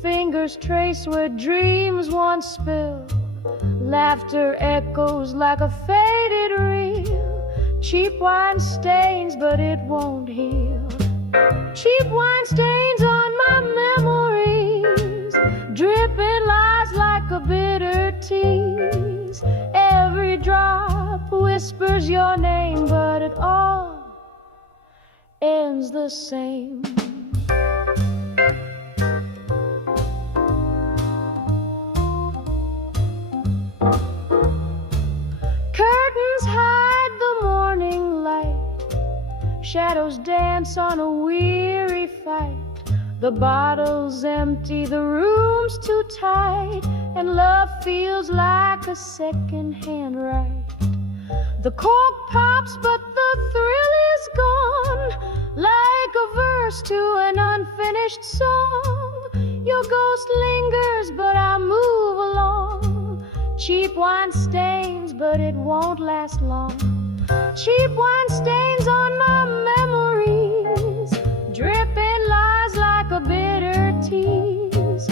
Fingers trace where dreams once spilled. Laughter echoes like a faded reel. Cheap wine stains, but it won't heal. Cheap wine stains on my memories, dripping lies like a bitter tease. Every drop whispers your name, but it all ends the same. Curtains hide the morning light, shadows dance on a weary fight. The bottle's empty, the room's too tight, and love feels like a second-hand right. The cork pops, but the thrill is gone, like a verse to an unfinished song. Your ghost lingers, but I move along. Cheap wine stains, but it won't last long. Cheap wine stains on my memories, dripping lies like a bitter tease.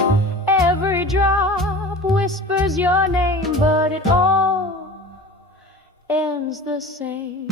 Every drop whispers your name, but it all ends the same.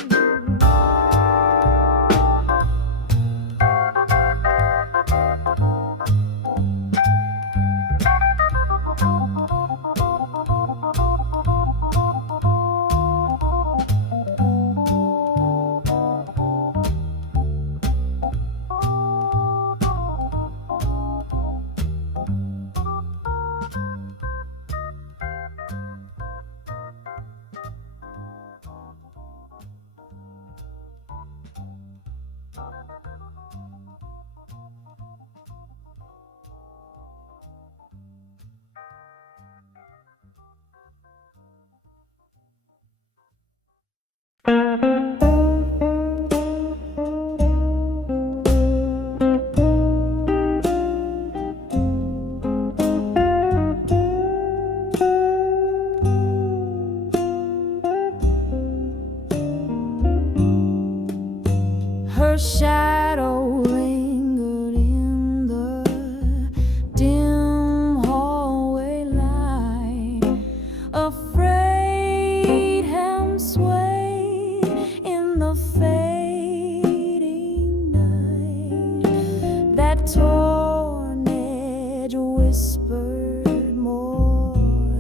whispered more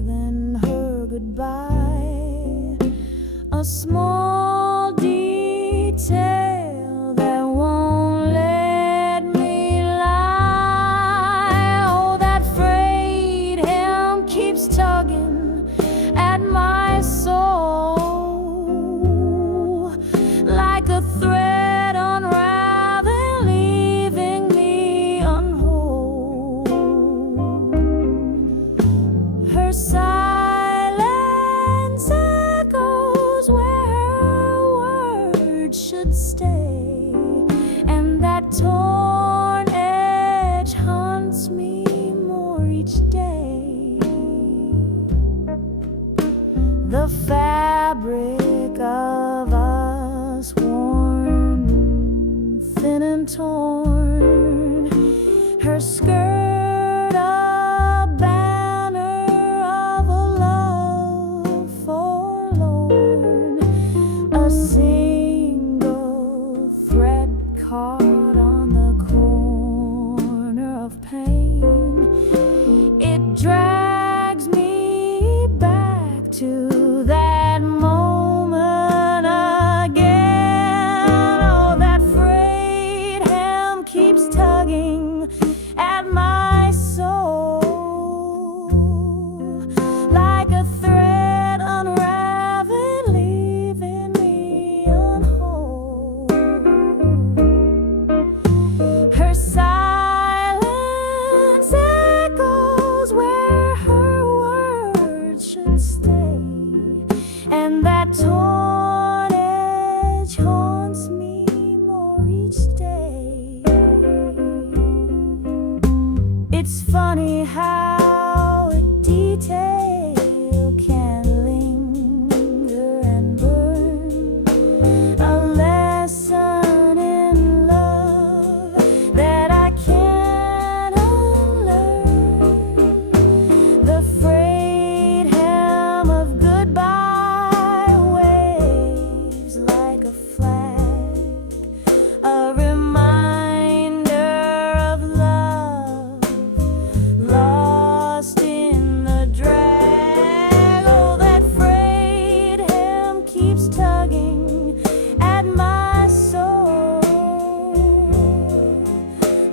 than her goodbye. A small detail that won't let me lie. Oh, that frayed hem keeps tugging at my soul like a thread unraveling, leaving me unwhole. Her silence echoes where her words should stay, and that torn edge haunts me more each day. The fabric of us worn thin and torn, her skirt a banner of a love forlorn, a single thread caught on the corner of pain. It drags me back to that moment again. Oh, that frayed hem keeps tugging at my soul like a thread unraveling, leaving me unwhole. Her silence echoes where her words should stay, and that torn edge haunts me more each day. It's funny how a detail can linger and burn, a lesson in love that I can't unlearn. The frayed hem of goodbye waves like a flag, a reminder of love lost in the drag. Oh, that frayed hem keeps tugging at my soul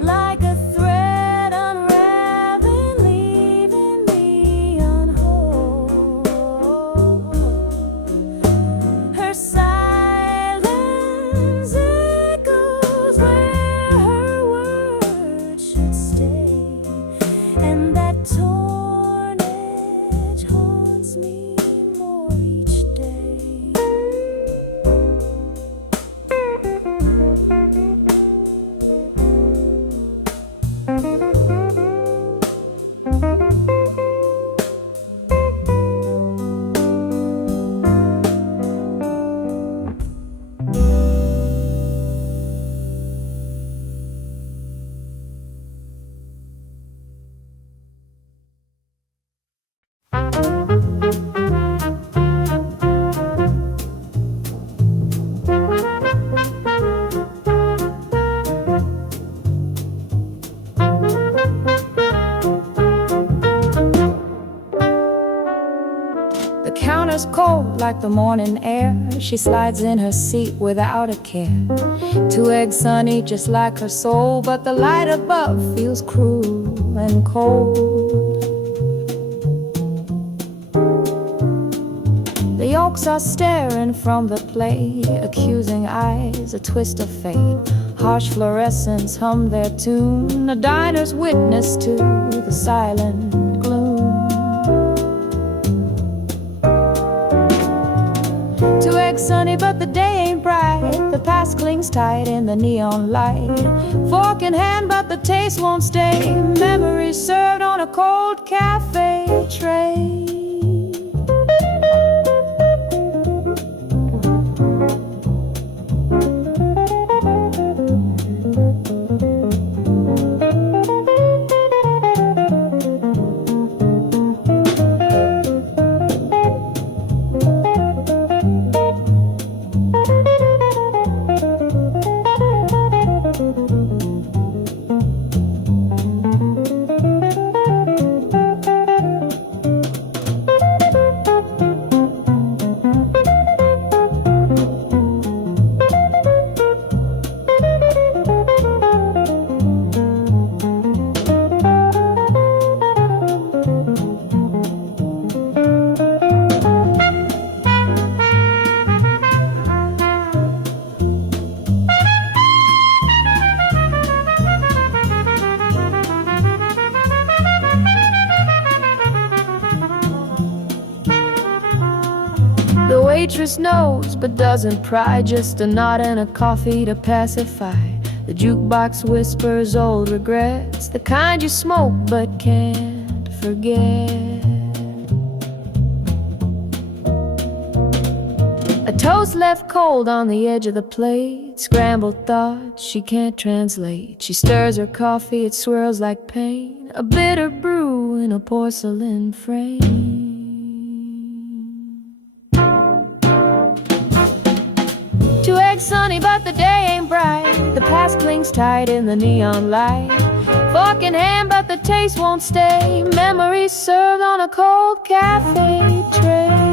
like a thread unraveling, leaving me unwhole. Her silence echoes where her words should stay, and that torn edge haunts me more each day. The counter's cold like the morning air. She slides in her seat without a care. 2 eggs sunny just like her soul, but the light above feels cruel and cold. The yolks are staring from the plate, accusing eyes, a twist of fate. Harsh fluorescents hum their tune, a diner's witness to the silent gloom. 2 eggs sunny, but the day ain't bright. The past clings tight in the neon light. Fork in hand, but the taste won't stay. Memories served on a cold cafe tray. waitress knows but doesn't pry, just a nod and a coffee to pacify. The jukebox whispers old regrets, the kind you smoke but can't forget. A toast left cold on the edge of the plate, scrambled thoughts she can't translate. She stirs her coffee, it swirls like pain, a bitter brew in a porcelain frame. 2 eggs sunny, but the day ain't bright. The past clings tight in the neon light. Fork in hand, but the taste won't stay. Memories served on a cold cafe tray.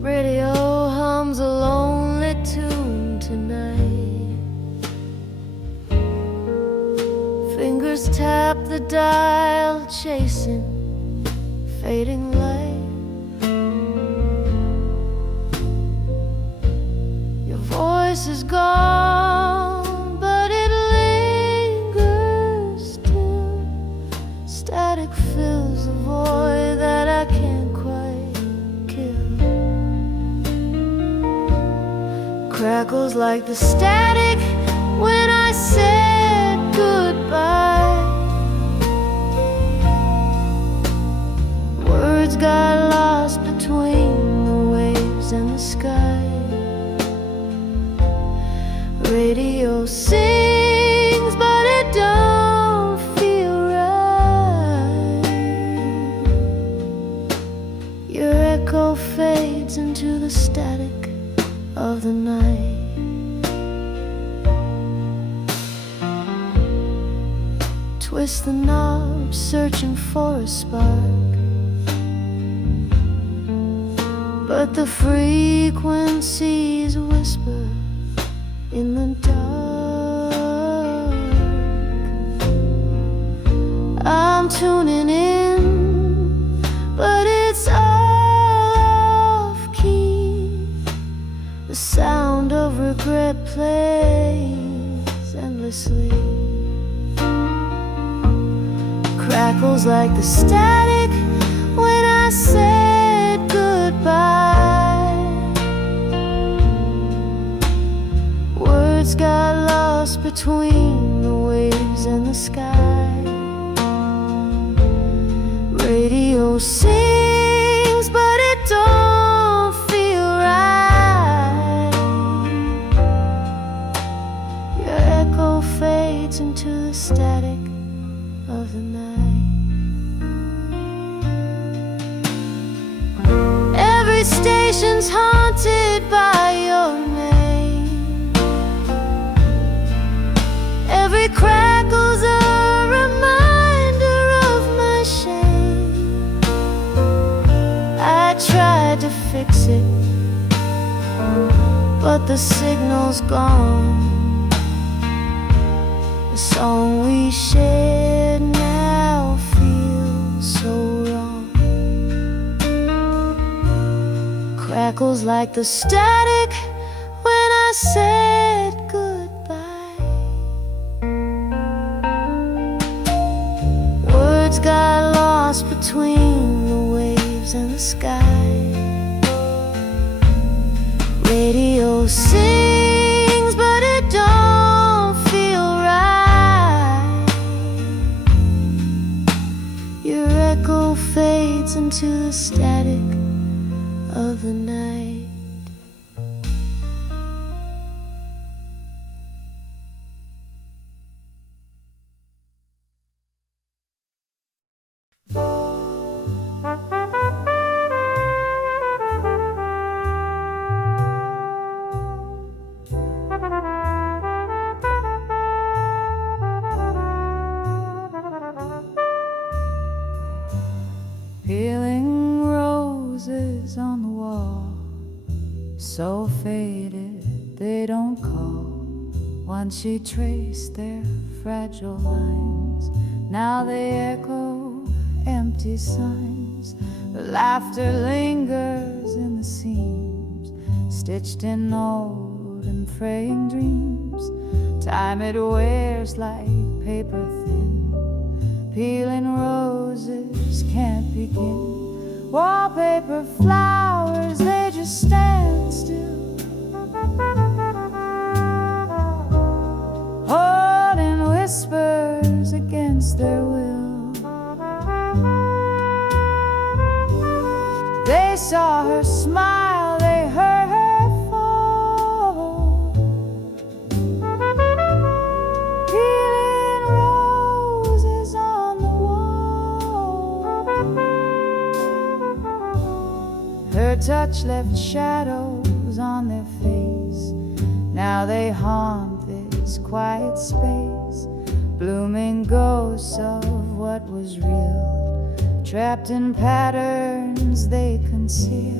Radio hums a lonely tune tonight. Fingers tap the dial, chasing fading light. Your voice is gone, but it lingers still. Static fills the void that I can't quite kill. Crackles like the static when I said goodbye. Words got lost between the waves and the sky. Radio sings, but it don't feel right. Your echo fades into the static of the night. Twist the knob, searching for a spark, but the frequencies whisper in the dark. I'm tuning in, but it's off key. The sound of regret plays endlessly. Crackles like the static when I said goodbye. Words got lost between the waves and the sky. Radio sings, but it don't feel right. Your echo fades into the static of the night. Every station's haunted by your name. Every crackle's a reminder of my shame. I tried to fix it, but the signal's gone. The song we shared now feels so wrong. Crackles like the static when I said goodbye. Words got lost between the waves and the sky. Radio sings, but it don't feel right. Your echo fades into the static of the night. Peeling roses on the wall, so faded they don't call. Once she traced their fragile lines, now they echo empty signs. The laughter lingers in the seams, stitched in old and fraying dreams. Time it wears like paper thin, peeling roses can't begin. Wallpaper flowers, they just stand still, holding whispers against their will. They saw her smile, they heard her fall, peeling roses on the wall. Her touch left shadows on their face, now they haunt this quiet space, blooming ghosts of what was real, trapped in patterns they conceal.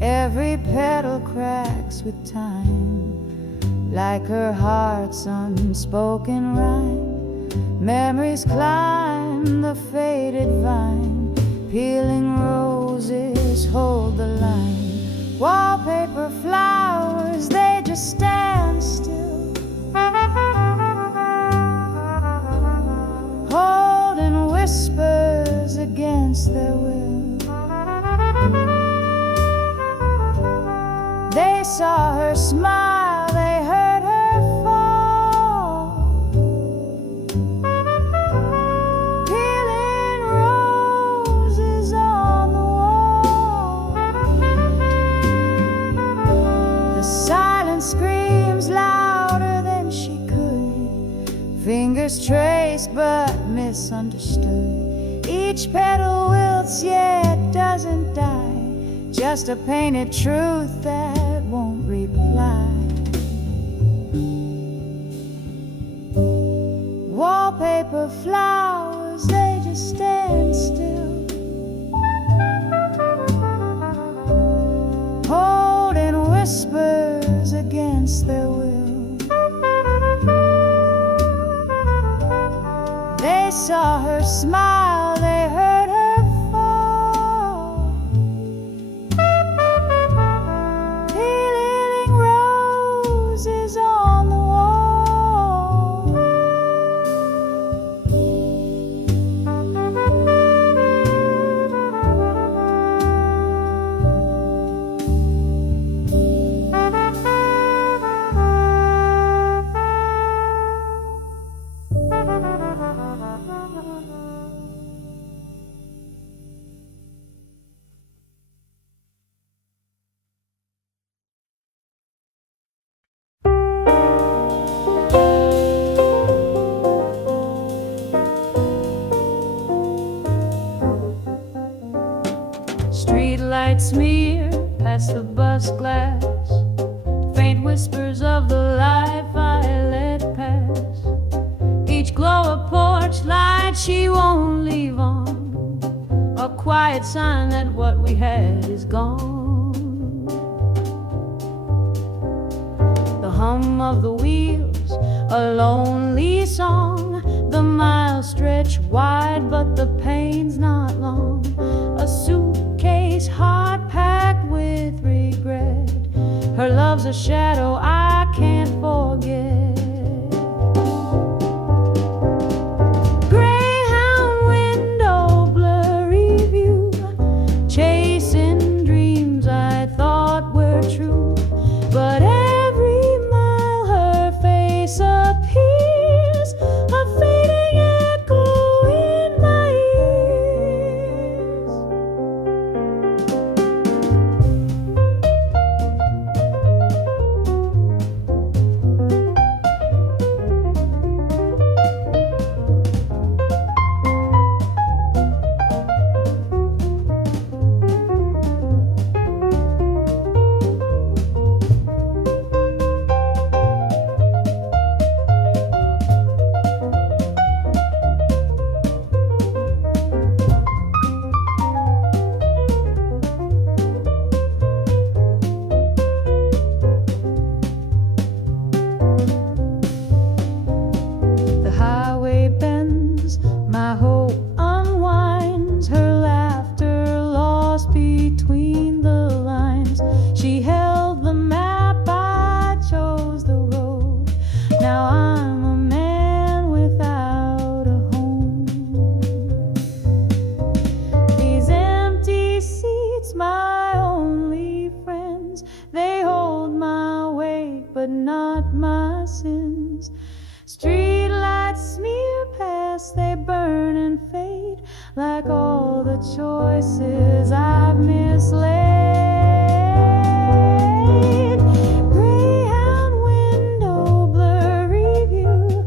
Every petal cracks with time, like her heart's unspoken rhyme. Memories climb the faded vine, peeling roses hold the line. Wallpaper flowers, they just stand still, holding whispers against their will. They saw her smile, they heard her fall, peeling roses on the wall. The silence screams louder than she could, fingers traced but misunderstood. Each petal wilts yet doesn't die, just a painted truth that won't reply. Wallpaper flowers, they just stand still, holding whispers against their will. They saw her smile, they heard her fall, peeling roses on the wall. Streetlights smear past the bus glass, faint whispers of the life I let pass. Each glow a porch light she won't leave on, a quiet sign that what we had is gone. The hum of the wheels, a lonely song. The miles stretch wide, but the pain's not long. A suitcase heart packed with regret. Her love's a shadow I can't forget. Greyhound window, blurry view, chasing dreams I thought were true. But every mile her face appears, a fading echo in my ears. winds. They hold my weight, but not my sins. Streetlights smear past, they burn and fade, like all the choices I've mislaid. Greyhound window, blurry view,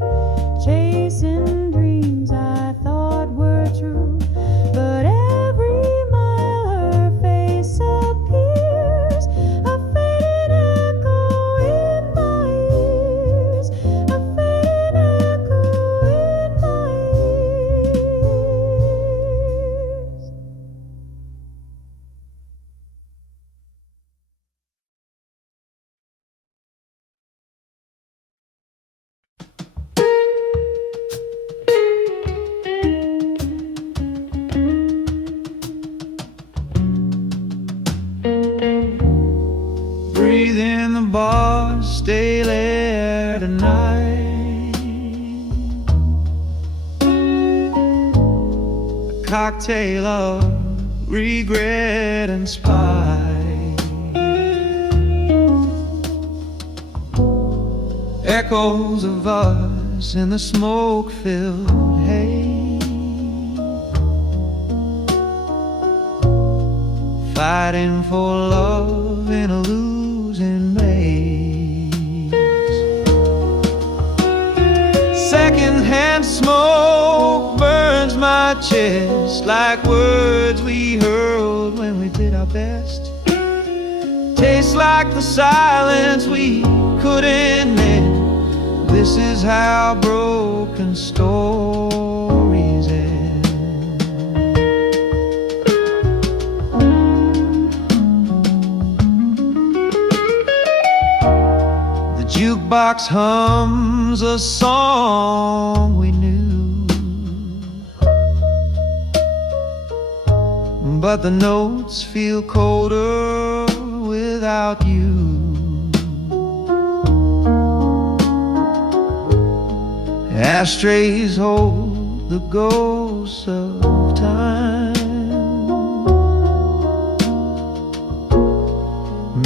chasing dreams I thought were true. But every mile her face appears, a fading echo in my ears, a fading echo in my ears. Breathe in the bar, stay there tonight. A cocktail of regret and spite. Echoes of us in the smoke-filled haze, fighting for love in a losing maze. Secondhand smoke burns my chest, like words we hurled when we did our best. Tastes like the silence we couldn't mend. This is how broken stories end. The jukebox hums a song we knew, but the notes feel colder without you. Ashtrays hold the ghosts of time.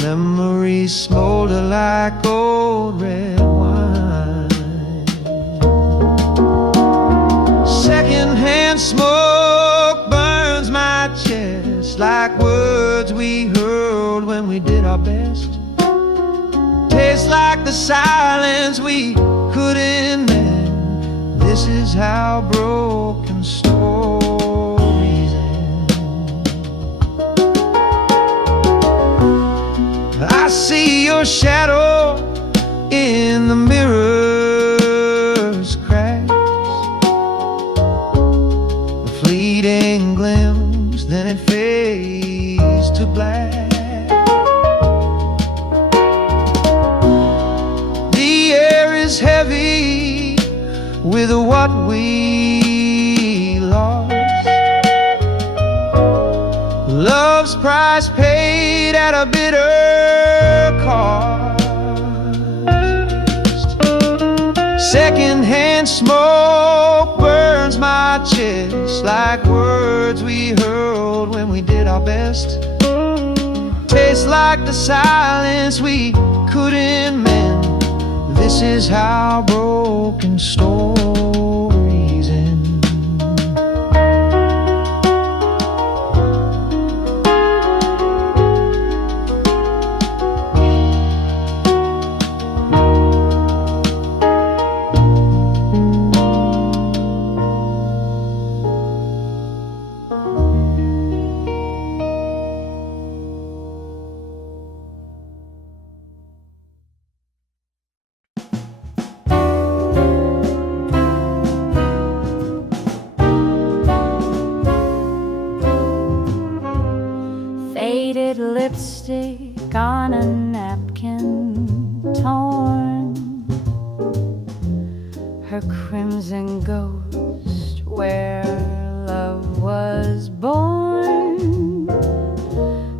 Memories smolder like old red wine. Secondhand smoke burns my chest, like words we hurled when we did our best. Tastes like the silence we couldn't mend. This is how broken stories end. I see your shadow in the mirror's cracks, a fleeting glimpse, then it fades to black. The air is heavy with what we lost. Love's price paid at a bitter cost. Secondhand smoke burns my chest, like words we hurled when we did our best. Tastes like the silence we couldn't mend. This is how broken stories end. Faded lipstick on a napkin torn, her crimson ghost where love was born.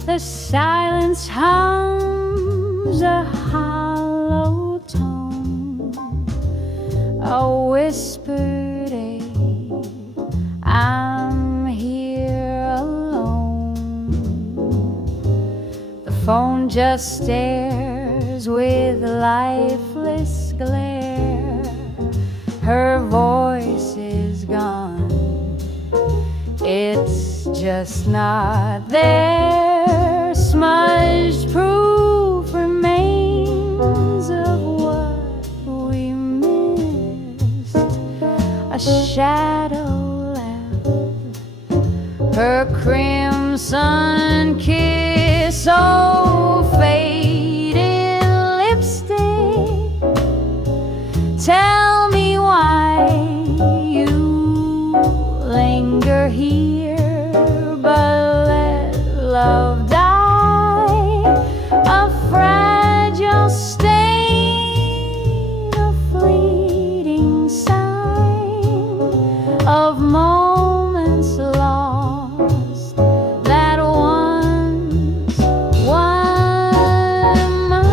The silence hums a hollow tone, a whispered ache. I'm here alone. The phone phone just stares with lifeless glare. Her voice is gone, it's just not there. Smudged proof remains of what we missed. A shadow left, her crimson kiss. Oh, faded lipstick, tell me why you linger here, but let love die. A fragile stain, a fleeting sign of moments lost that once were mine.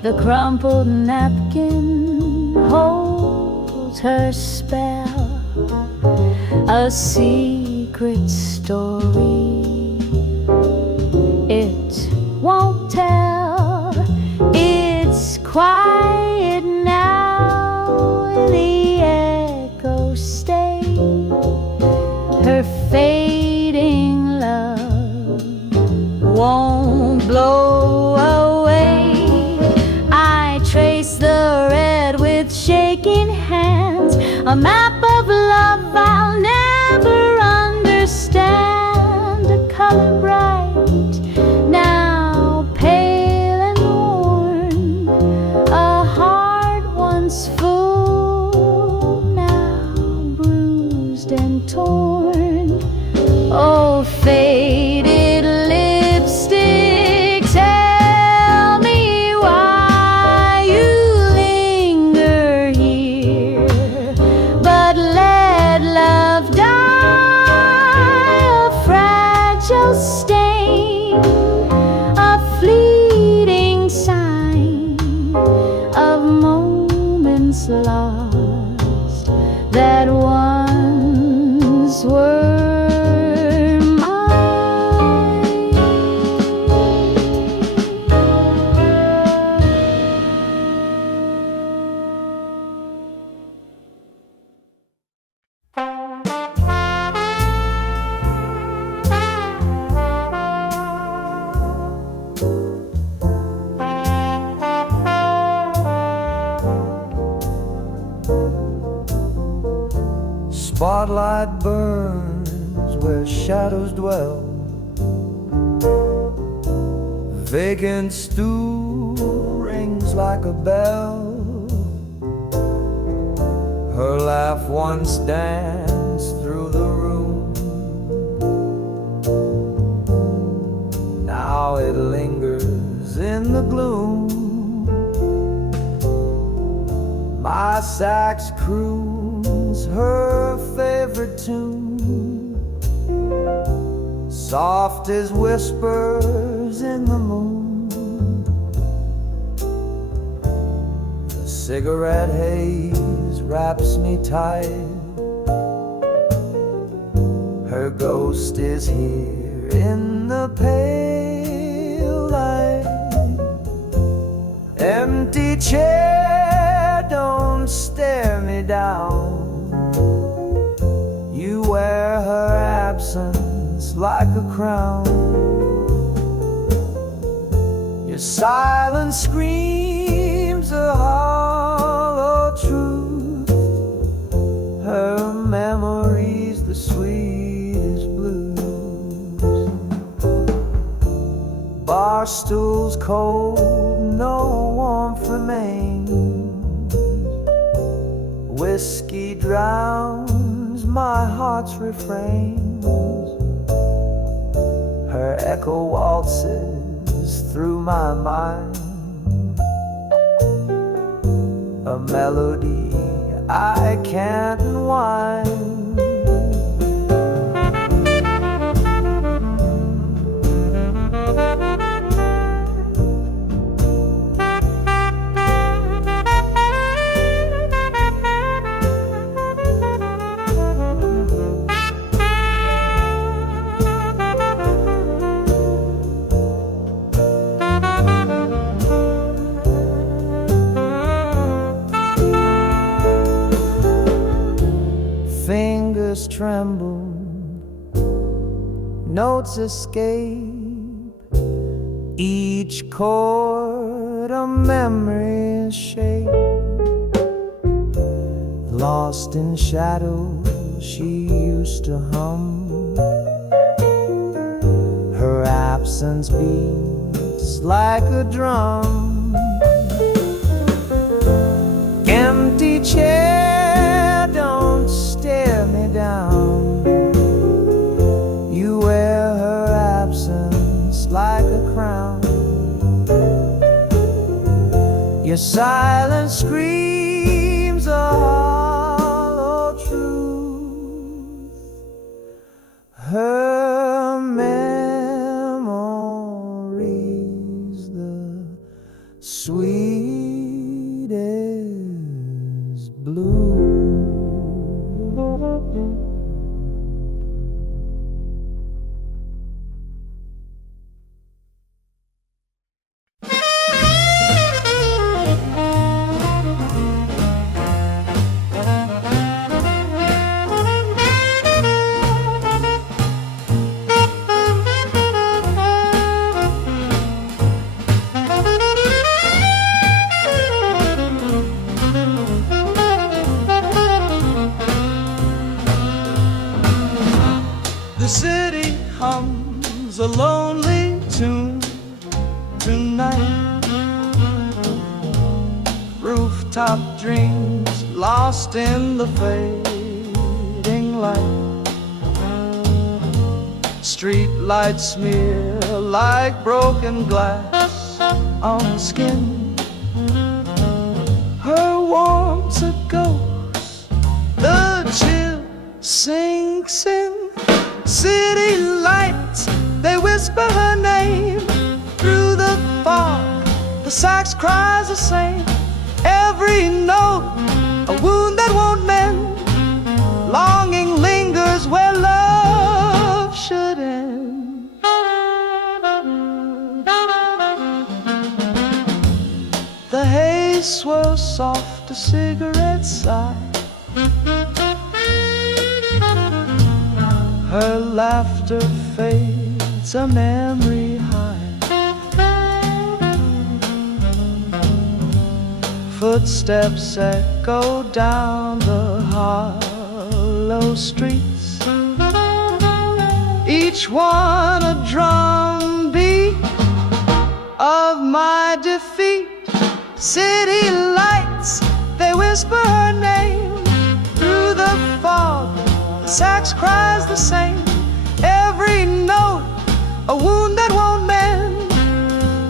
The crumpled napkin holds her spell, a secret story it won't tell. It's quiet now, the echoes stay. Her fading love won't blow away. I trace the red with shaking hands, a map of love I'll never understand. A color bright, now pale and worn, a heart once full, now bruised and torn. Oh, faded lipstick, tell me why you linger here, but let love die. A fragile stain, a fleeting sign of moments lost that once were mine. Spotlight burns where shadows dwell. Vacant stool rings like a bell. Her laugh once danced through the room. Now it lingers in the gloom. My sax croons her favorite tune, soft as whispers in the moon. The cigarette haze wraps me tight. Her ghost is here in the pale light. Empty chair, don't stare me down. You wear her absence like a crown. Your silence screams a hollow truth. Her memory's the sweetest blues. Barstool's cold, no warmth remains. Whiskey drowns my heart's refrains. Her echo waltzes through my mind, a melody I can't unwind. Fingers tremble, notes escape, each chord a memory's shape. Lost in shadows she used to hum, her absence beats like a drum. Empty chair, don't stare me down. You wear her absence like a crown. Your silence screams a hollow truth. Her memory's the sweetest blue. The city hums a lonely tune tonight. Rooftop dreams lost in the fading light. Street lights smear like broken glass on the skin. Her warmth's a ghost, the chill sinks in. City lights, they whisper her name through the fog. The sax cries the same. Every note, a wound that won't mend. Longing lingers where love should end. The haze swirls soft, a cigarette sigh. Her laughter fades, a memory high. Footsteps echo down the hollow streets, each one a drum beat of my defeat. City lights, they whisper her name through the fog. The sax cries the same. Every note, a wound that won't mend.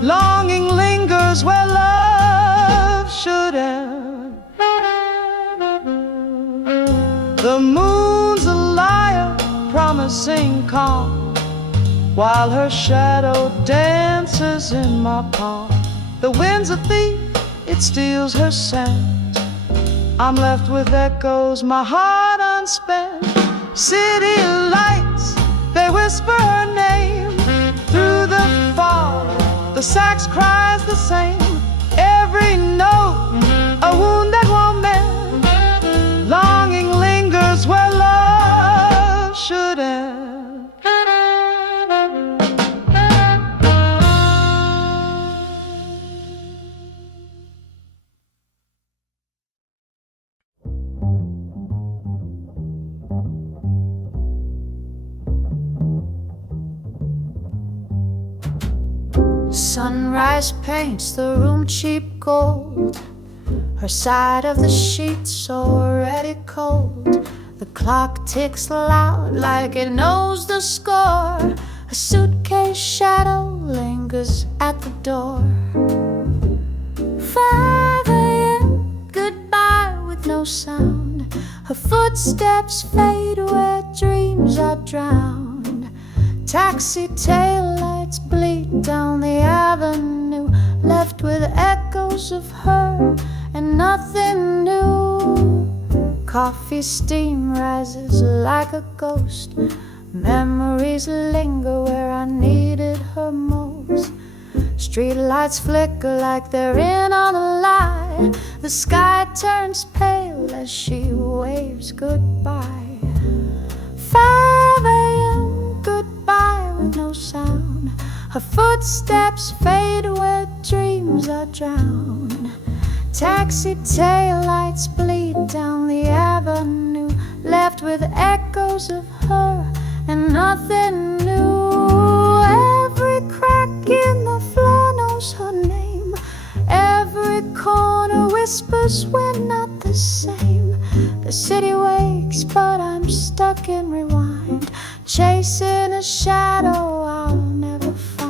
Longing lingers where love should end. The moon's a liar, promising calm, while her shadow dances in my palm. The wind's a thief, it steals her scent. I'm left with echoes, my heart unspent. City lights, they whisper her name through the fog. The sax cries the same. Every note, a wound that won't mend. Longing lingers where love should end. Sunrise paints the room cheap gold. Her side of the sheet's already cold. The clock ticks loud like it knows the score. A suitcase gray shadow lingers at the door. 5 a.m. Goodbye with no sound. Her footsteps fade where dreams are drowned. Taxi taillights bleed down the avenue, left with echoes of her and nothing new. Coffee steam rises like a ghost. Memories linger where I needed her most. Streetlights flicker like they're in on a lie. The sky turns pale as she waves goodbye. 5 a.m. Goodbye with no sound. Her footsteps fade where dreams are drowned. Taxi taillights bleed down the avenue, left with echoes of her and nothing new. Every crack in the floor knows her name. Every corner whispers we're not the same. The city wakes, but I'm stuck in rewind, chasing a shadow I'll never find.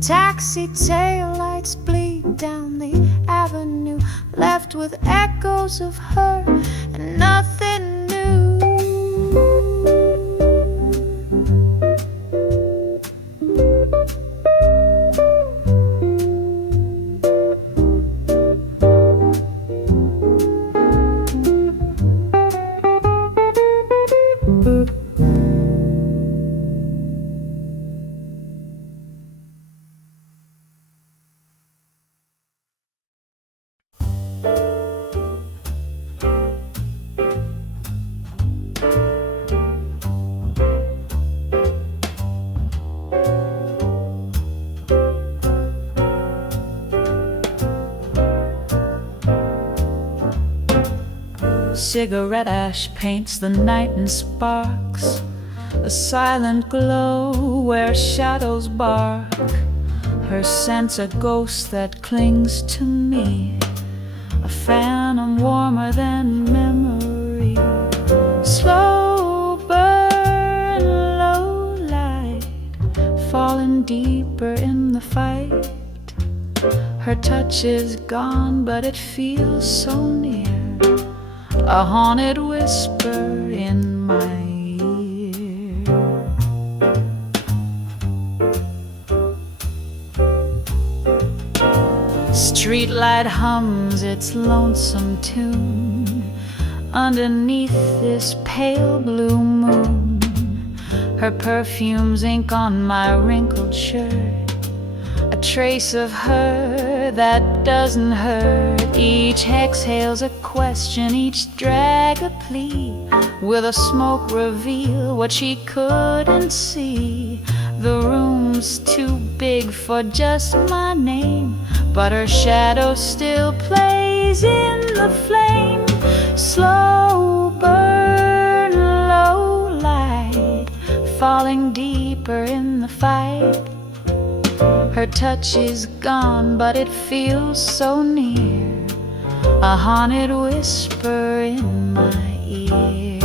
Taxi taillights bleed down the avenue, left with echoes of her and nothing new. Cigarette ash paints the night in sparks, a silent glow where shadows bark. Her scent's a ghost that clings to me, a phantom warmer than memory. Slow burn, low light, falling deeper in the fight. Her touch is gone, but it feels so near, a haunted whisper in my ear. Streetlight hums its lonesome tune underneath this pale blue moon. Her perfume's ink on my wrinkled shirt, a trace of her that doesn't hurt. Each exhale's a question, each drag a plea. Will the smoke reveal what she couldn't see? The room's too big for just my name, but her shadow still plays in the flame. Slow burn, low light, falling deeper in the fight. Her touch is gone, but it feels so near, a haunted whisper in my ear.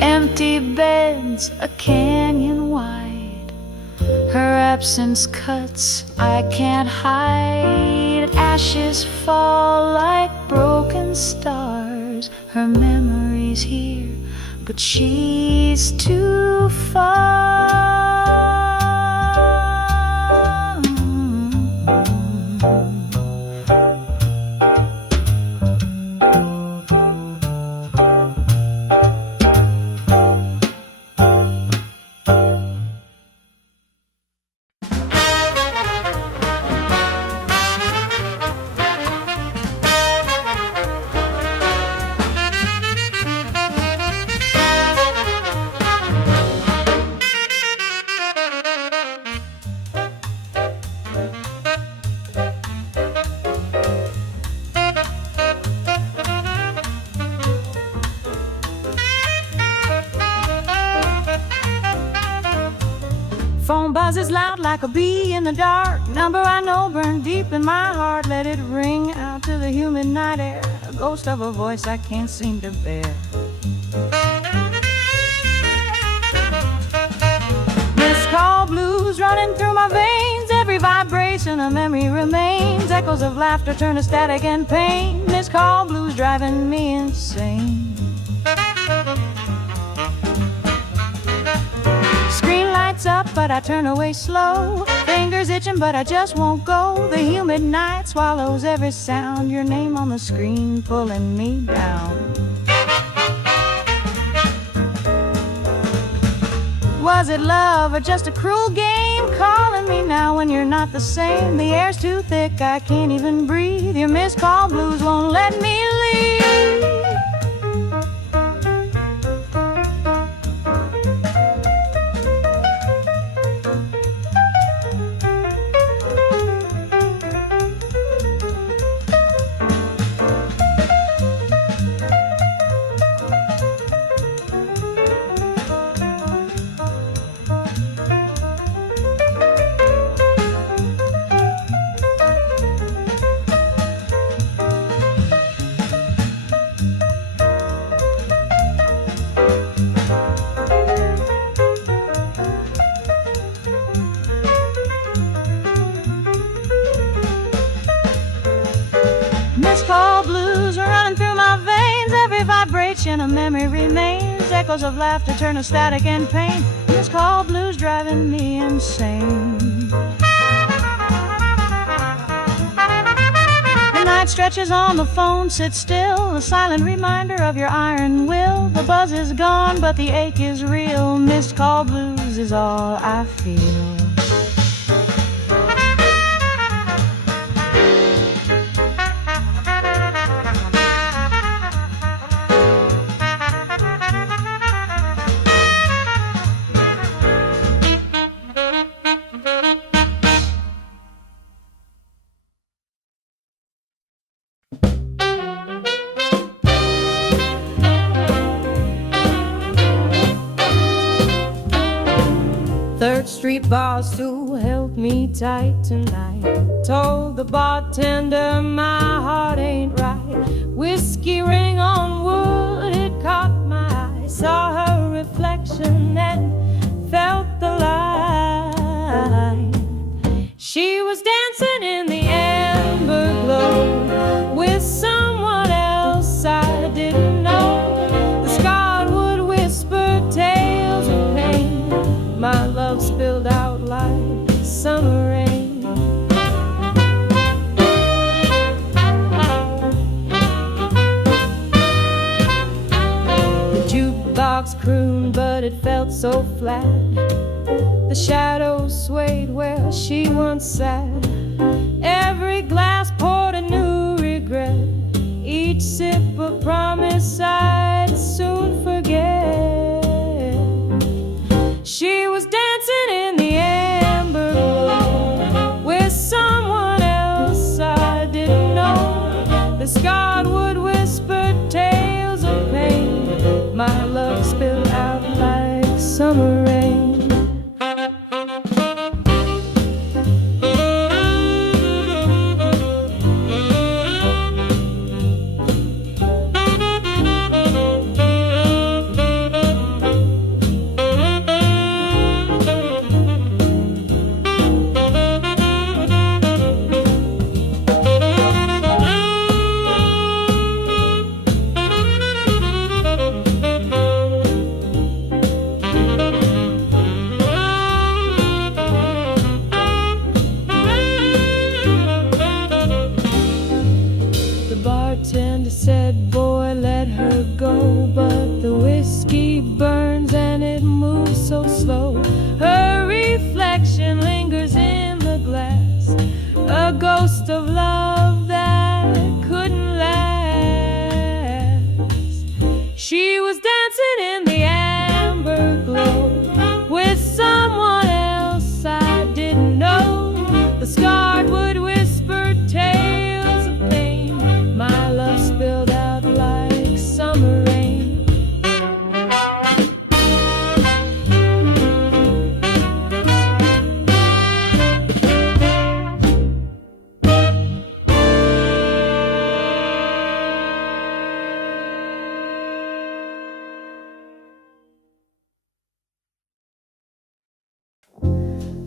Empty beds, a canyon wide. Her absence cuts, I can't hide. Ashes fall like broken stars. Her memory's here, but she's too far. buzzes loud like a bee in the dark. Number I know burned deep in my heart. Let it ring out to the humid night air. A ghost of a voice I can't seem to bear. Missed call blues running through my veins. Every vibration of memory remains. Echoes of laughter turn to static and pain. Missed call blues driving me insane. Screen lights up, but I turn away slow. Fingers itching, but I just won't go. The humid night swallows every sound. Your name on the screen pulling me down. Was it love or just a cruel game? Calling me now when you're not the same. The air's too thick, I can't even breathe. Your missed call blues won't let me leave. A memory remains. Echoes of laughter turn to static and pain. This call blues driving me insane. The night stretches on the phone, sit still. A silent reminder of your iron will. The buzz is gone, but the ache is real. Missed call blues is all I feel. Street Barstool held me tight tonight. Told the bartender my heart ain't right. Whiskey ring on wood, it caught my eye. Saw her reflection and felt the light. She was dancing in the amber glow with someone else I didn't know. The scarred wood whispered tales of pain. My love spilled out like summer rain. The jukebox crooned, but it felt so flat. The shadows swayed where she once sat. Every glass poured a new regret. Each sip a promise I'd soon forget. She was dancing in the amber glow with someone else I didn't know. The scarred wood whispered tales of pain. My love spilled out like summer rain.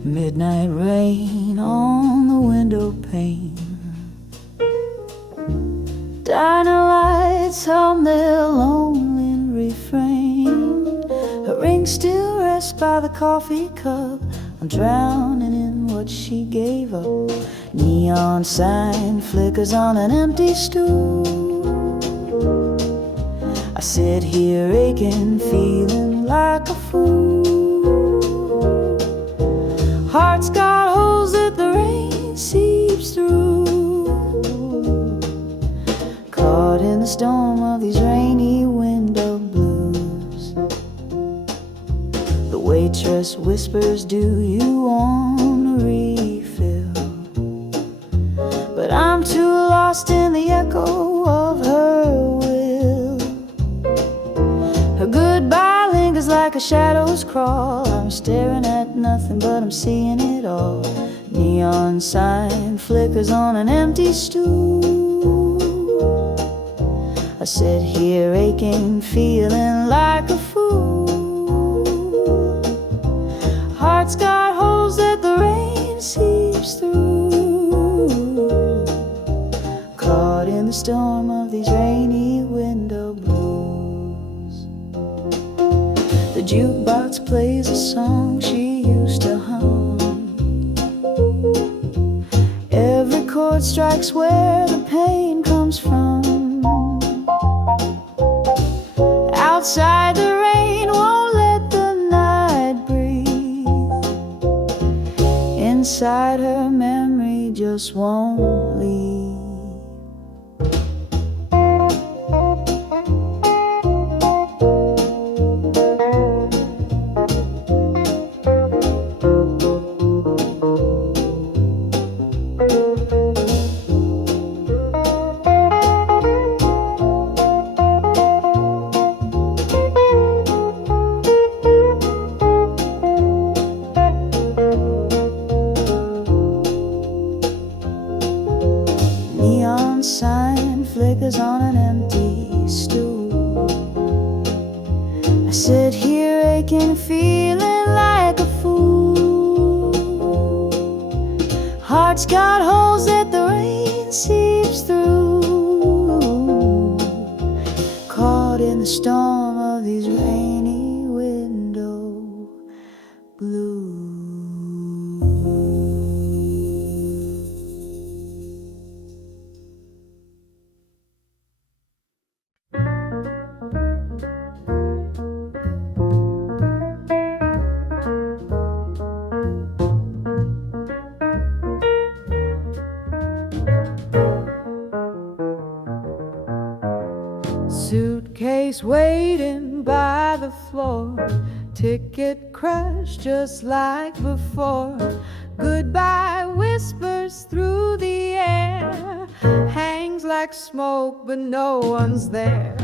Midnight rain on the window pane. Diner lights hum their lonely refrain. Her ring still rests by the coffee cup. I'm drowning in what she gave up. Neon sign flickers on an empty stool. I sit here aching, feeling like a fool. Heart's got holes that the rain seeps through. Caught in the storm of these rainy window blues. The waitress whispers, do you want a refill? But I'm too lost in the echo of her will. Her goodbye lingers like a shadow's crawl. I'm staring at nothing but I'm seeing it all. Neon sign flickers on an empty stool. I sit here aching, feeling like a fool. Heart's got holes that the rain seeps through. Caught in the storm of these rainy window blues. The jukebox plays a song she used to hum. Every chord strikes where the pain comes from. Outside the rain won't let the night breathe. Inside her memory just won't leave. On an empty stool, I sit here aching, feeling like a fool. Heart's got holes that the rain seeps through. Caught in the storm of these rainy window blues. Suitcase waiting by the floor. Ticket crashed just like before. Goodbye whispers through the air. Hangs like smoke but no one's there.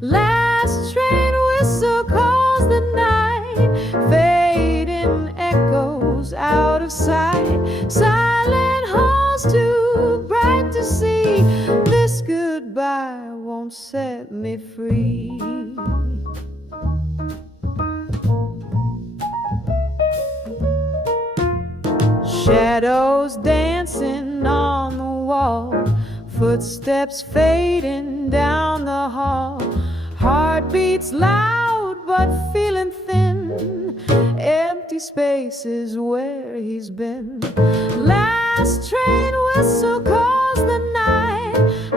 Last train whistle calls the night. Fading echoes out of sight. Silent halls too bright to see. This goodbye won't set me free. Shadows dancing on the wall. Footsteps fading down the hall. Heartbeats loud but feeling thin. Empty spaces where he's been. Last train whistle calls the night.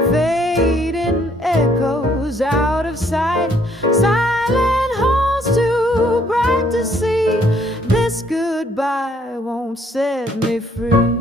Fading echoes out of sight. Silent halls too bright to see. This goodbye won't set me free.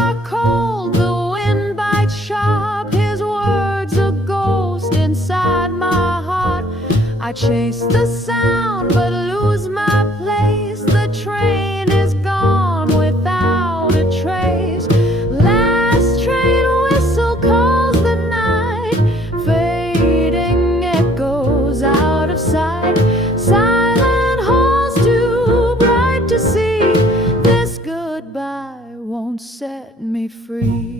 are cold, the wind bites sharp, his words a ghost inside my heart. I chase the sound but lose my place. The train is gone without a trace. Last train whistle calls the night, fading echoes out of sight. Silent halls too bright to see. This goodbye won't set me free.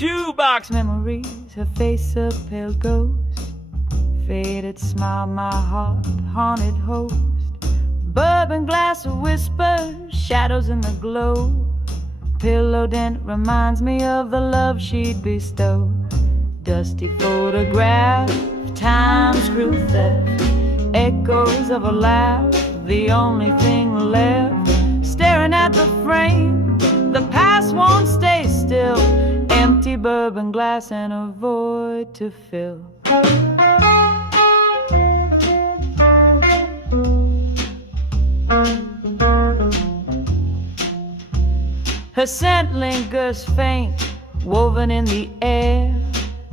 Shoebox memories, her face a pale ghost. Faded smile, my heart, haunted host. Bourbon glass, a whisper, shadows in the glow. Pillow dent reminds me of the love she'd bestow. Dusty photograph, time screw theft. Echoes of a laugh, the only thing left. Staring at the frame, the past won't stay still. Empty bourbon glass and a void to fill. Her scent lingers faint, woven in the air.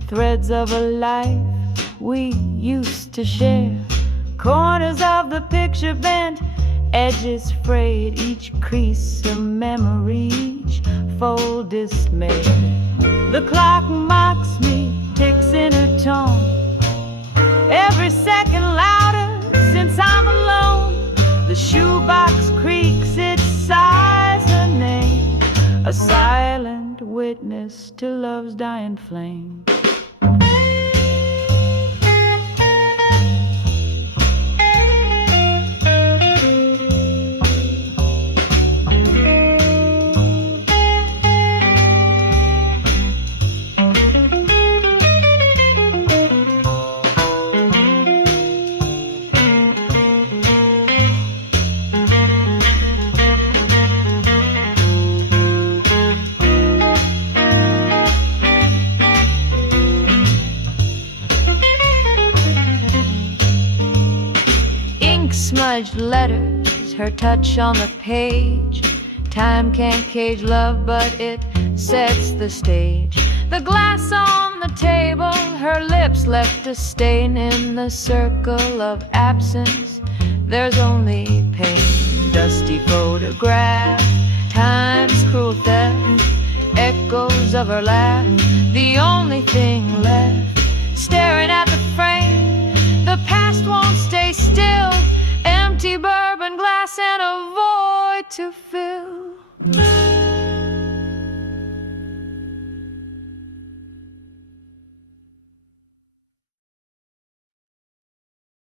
Threads of a life we used to share. Corners of the picture bent, edges frayed, each crease a memory, each fold dismay. The clock mocks me, ticks in her tone. Every second louder since I'm alone. The shoebox creaks, it sighs her name. A silent witness to love's dying flame. Smudged letters, her touch on the page. Time can't cage love, but it sets the stage. The glass on the table, her lips left a stain. In the circle of absence, there's only pain. Dusty photograph, time's cruel theft. Echoes of her laugh, the only thing left. Staring at the frame, the past won't stay still. Empty bourbon glass and a void to fill.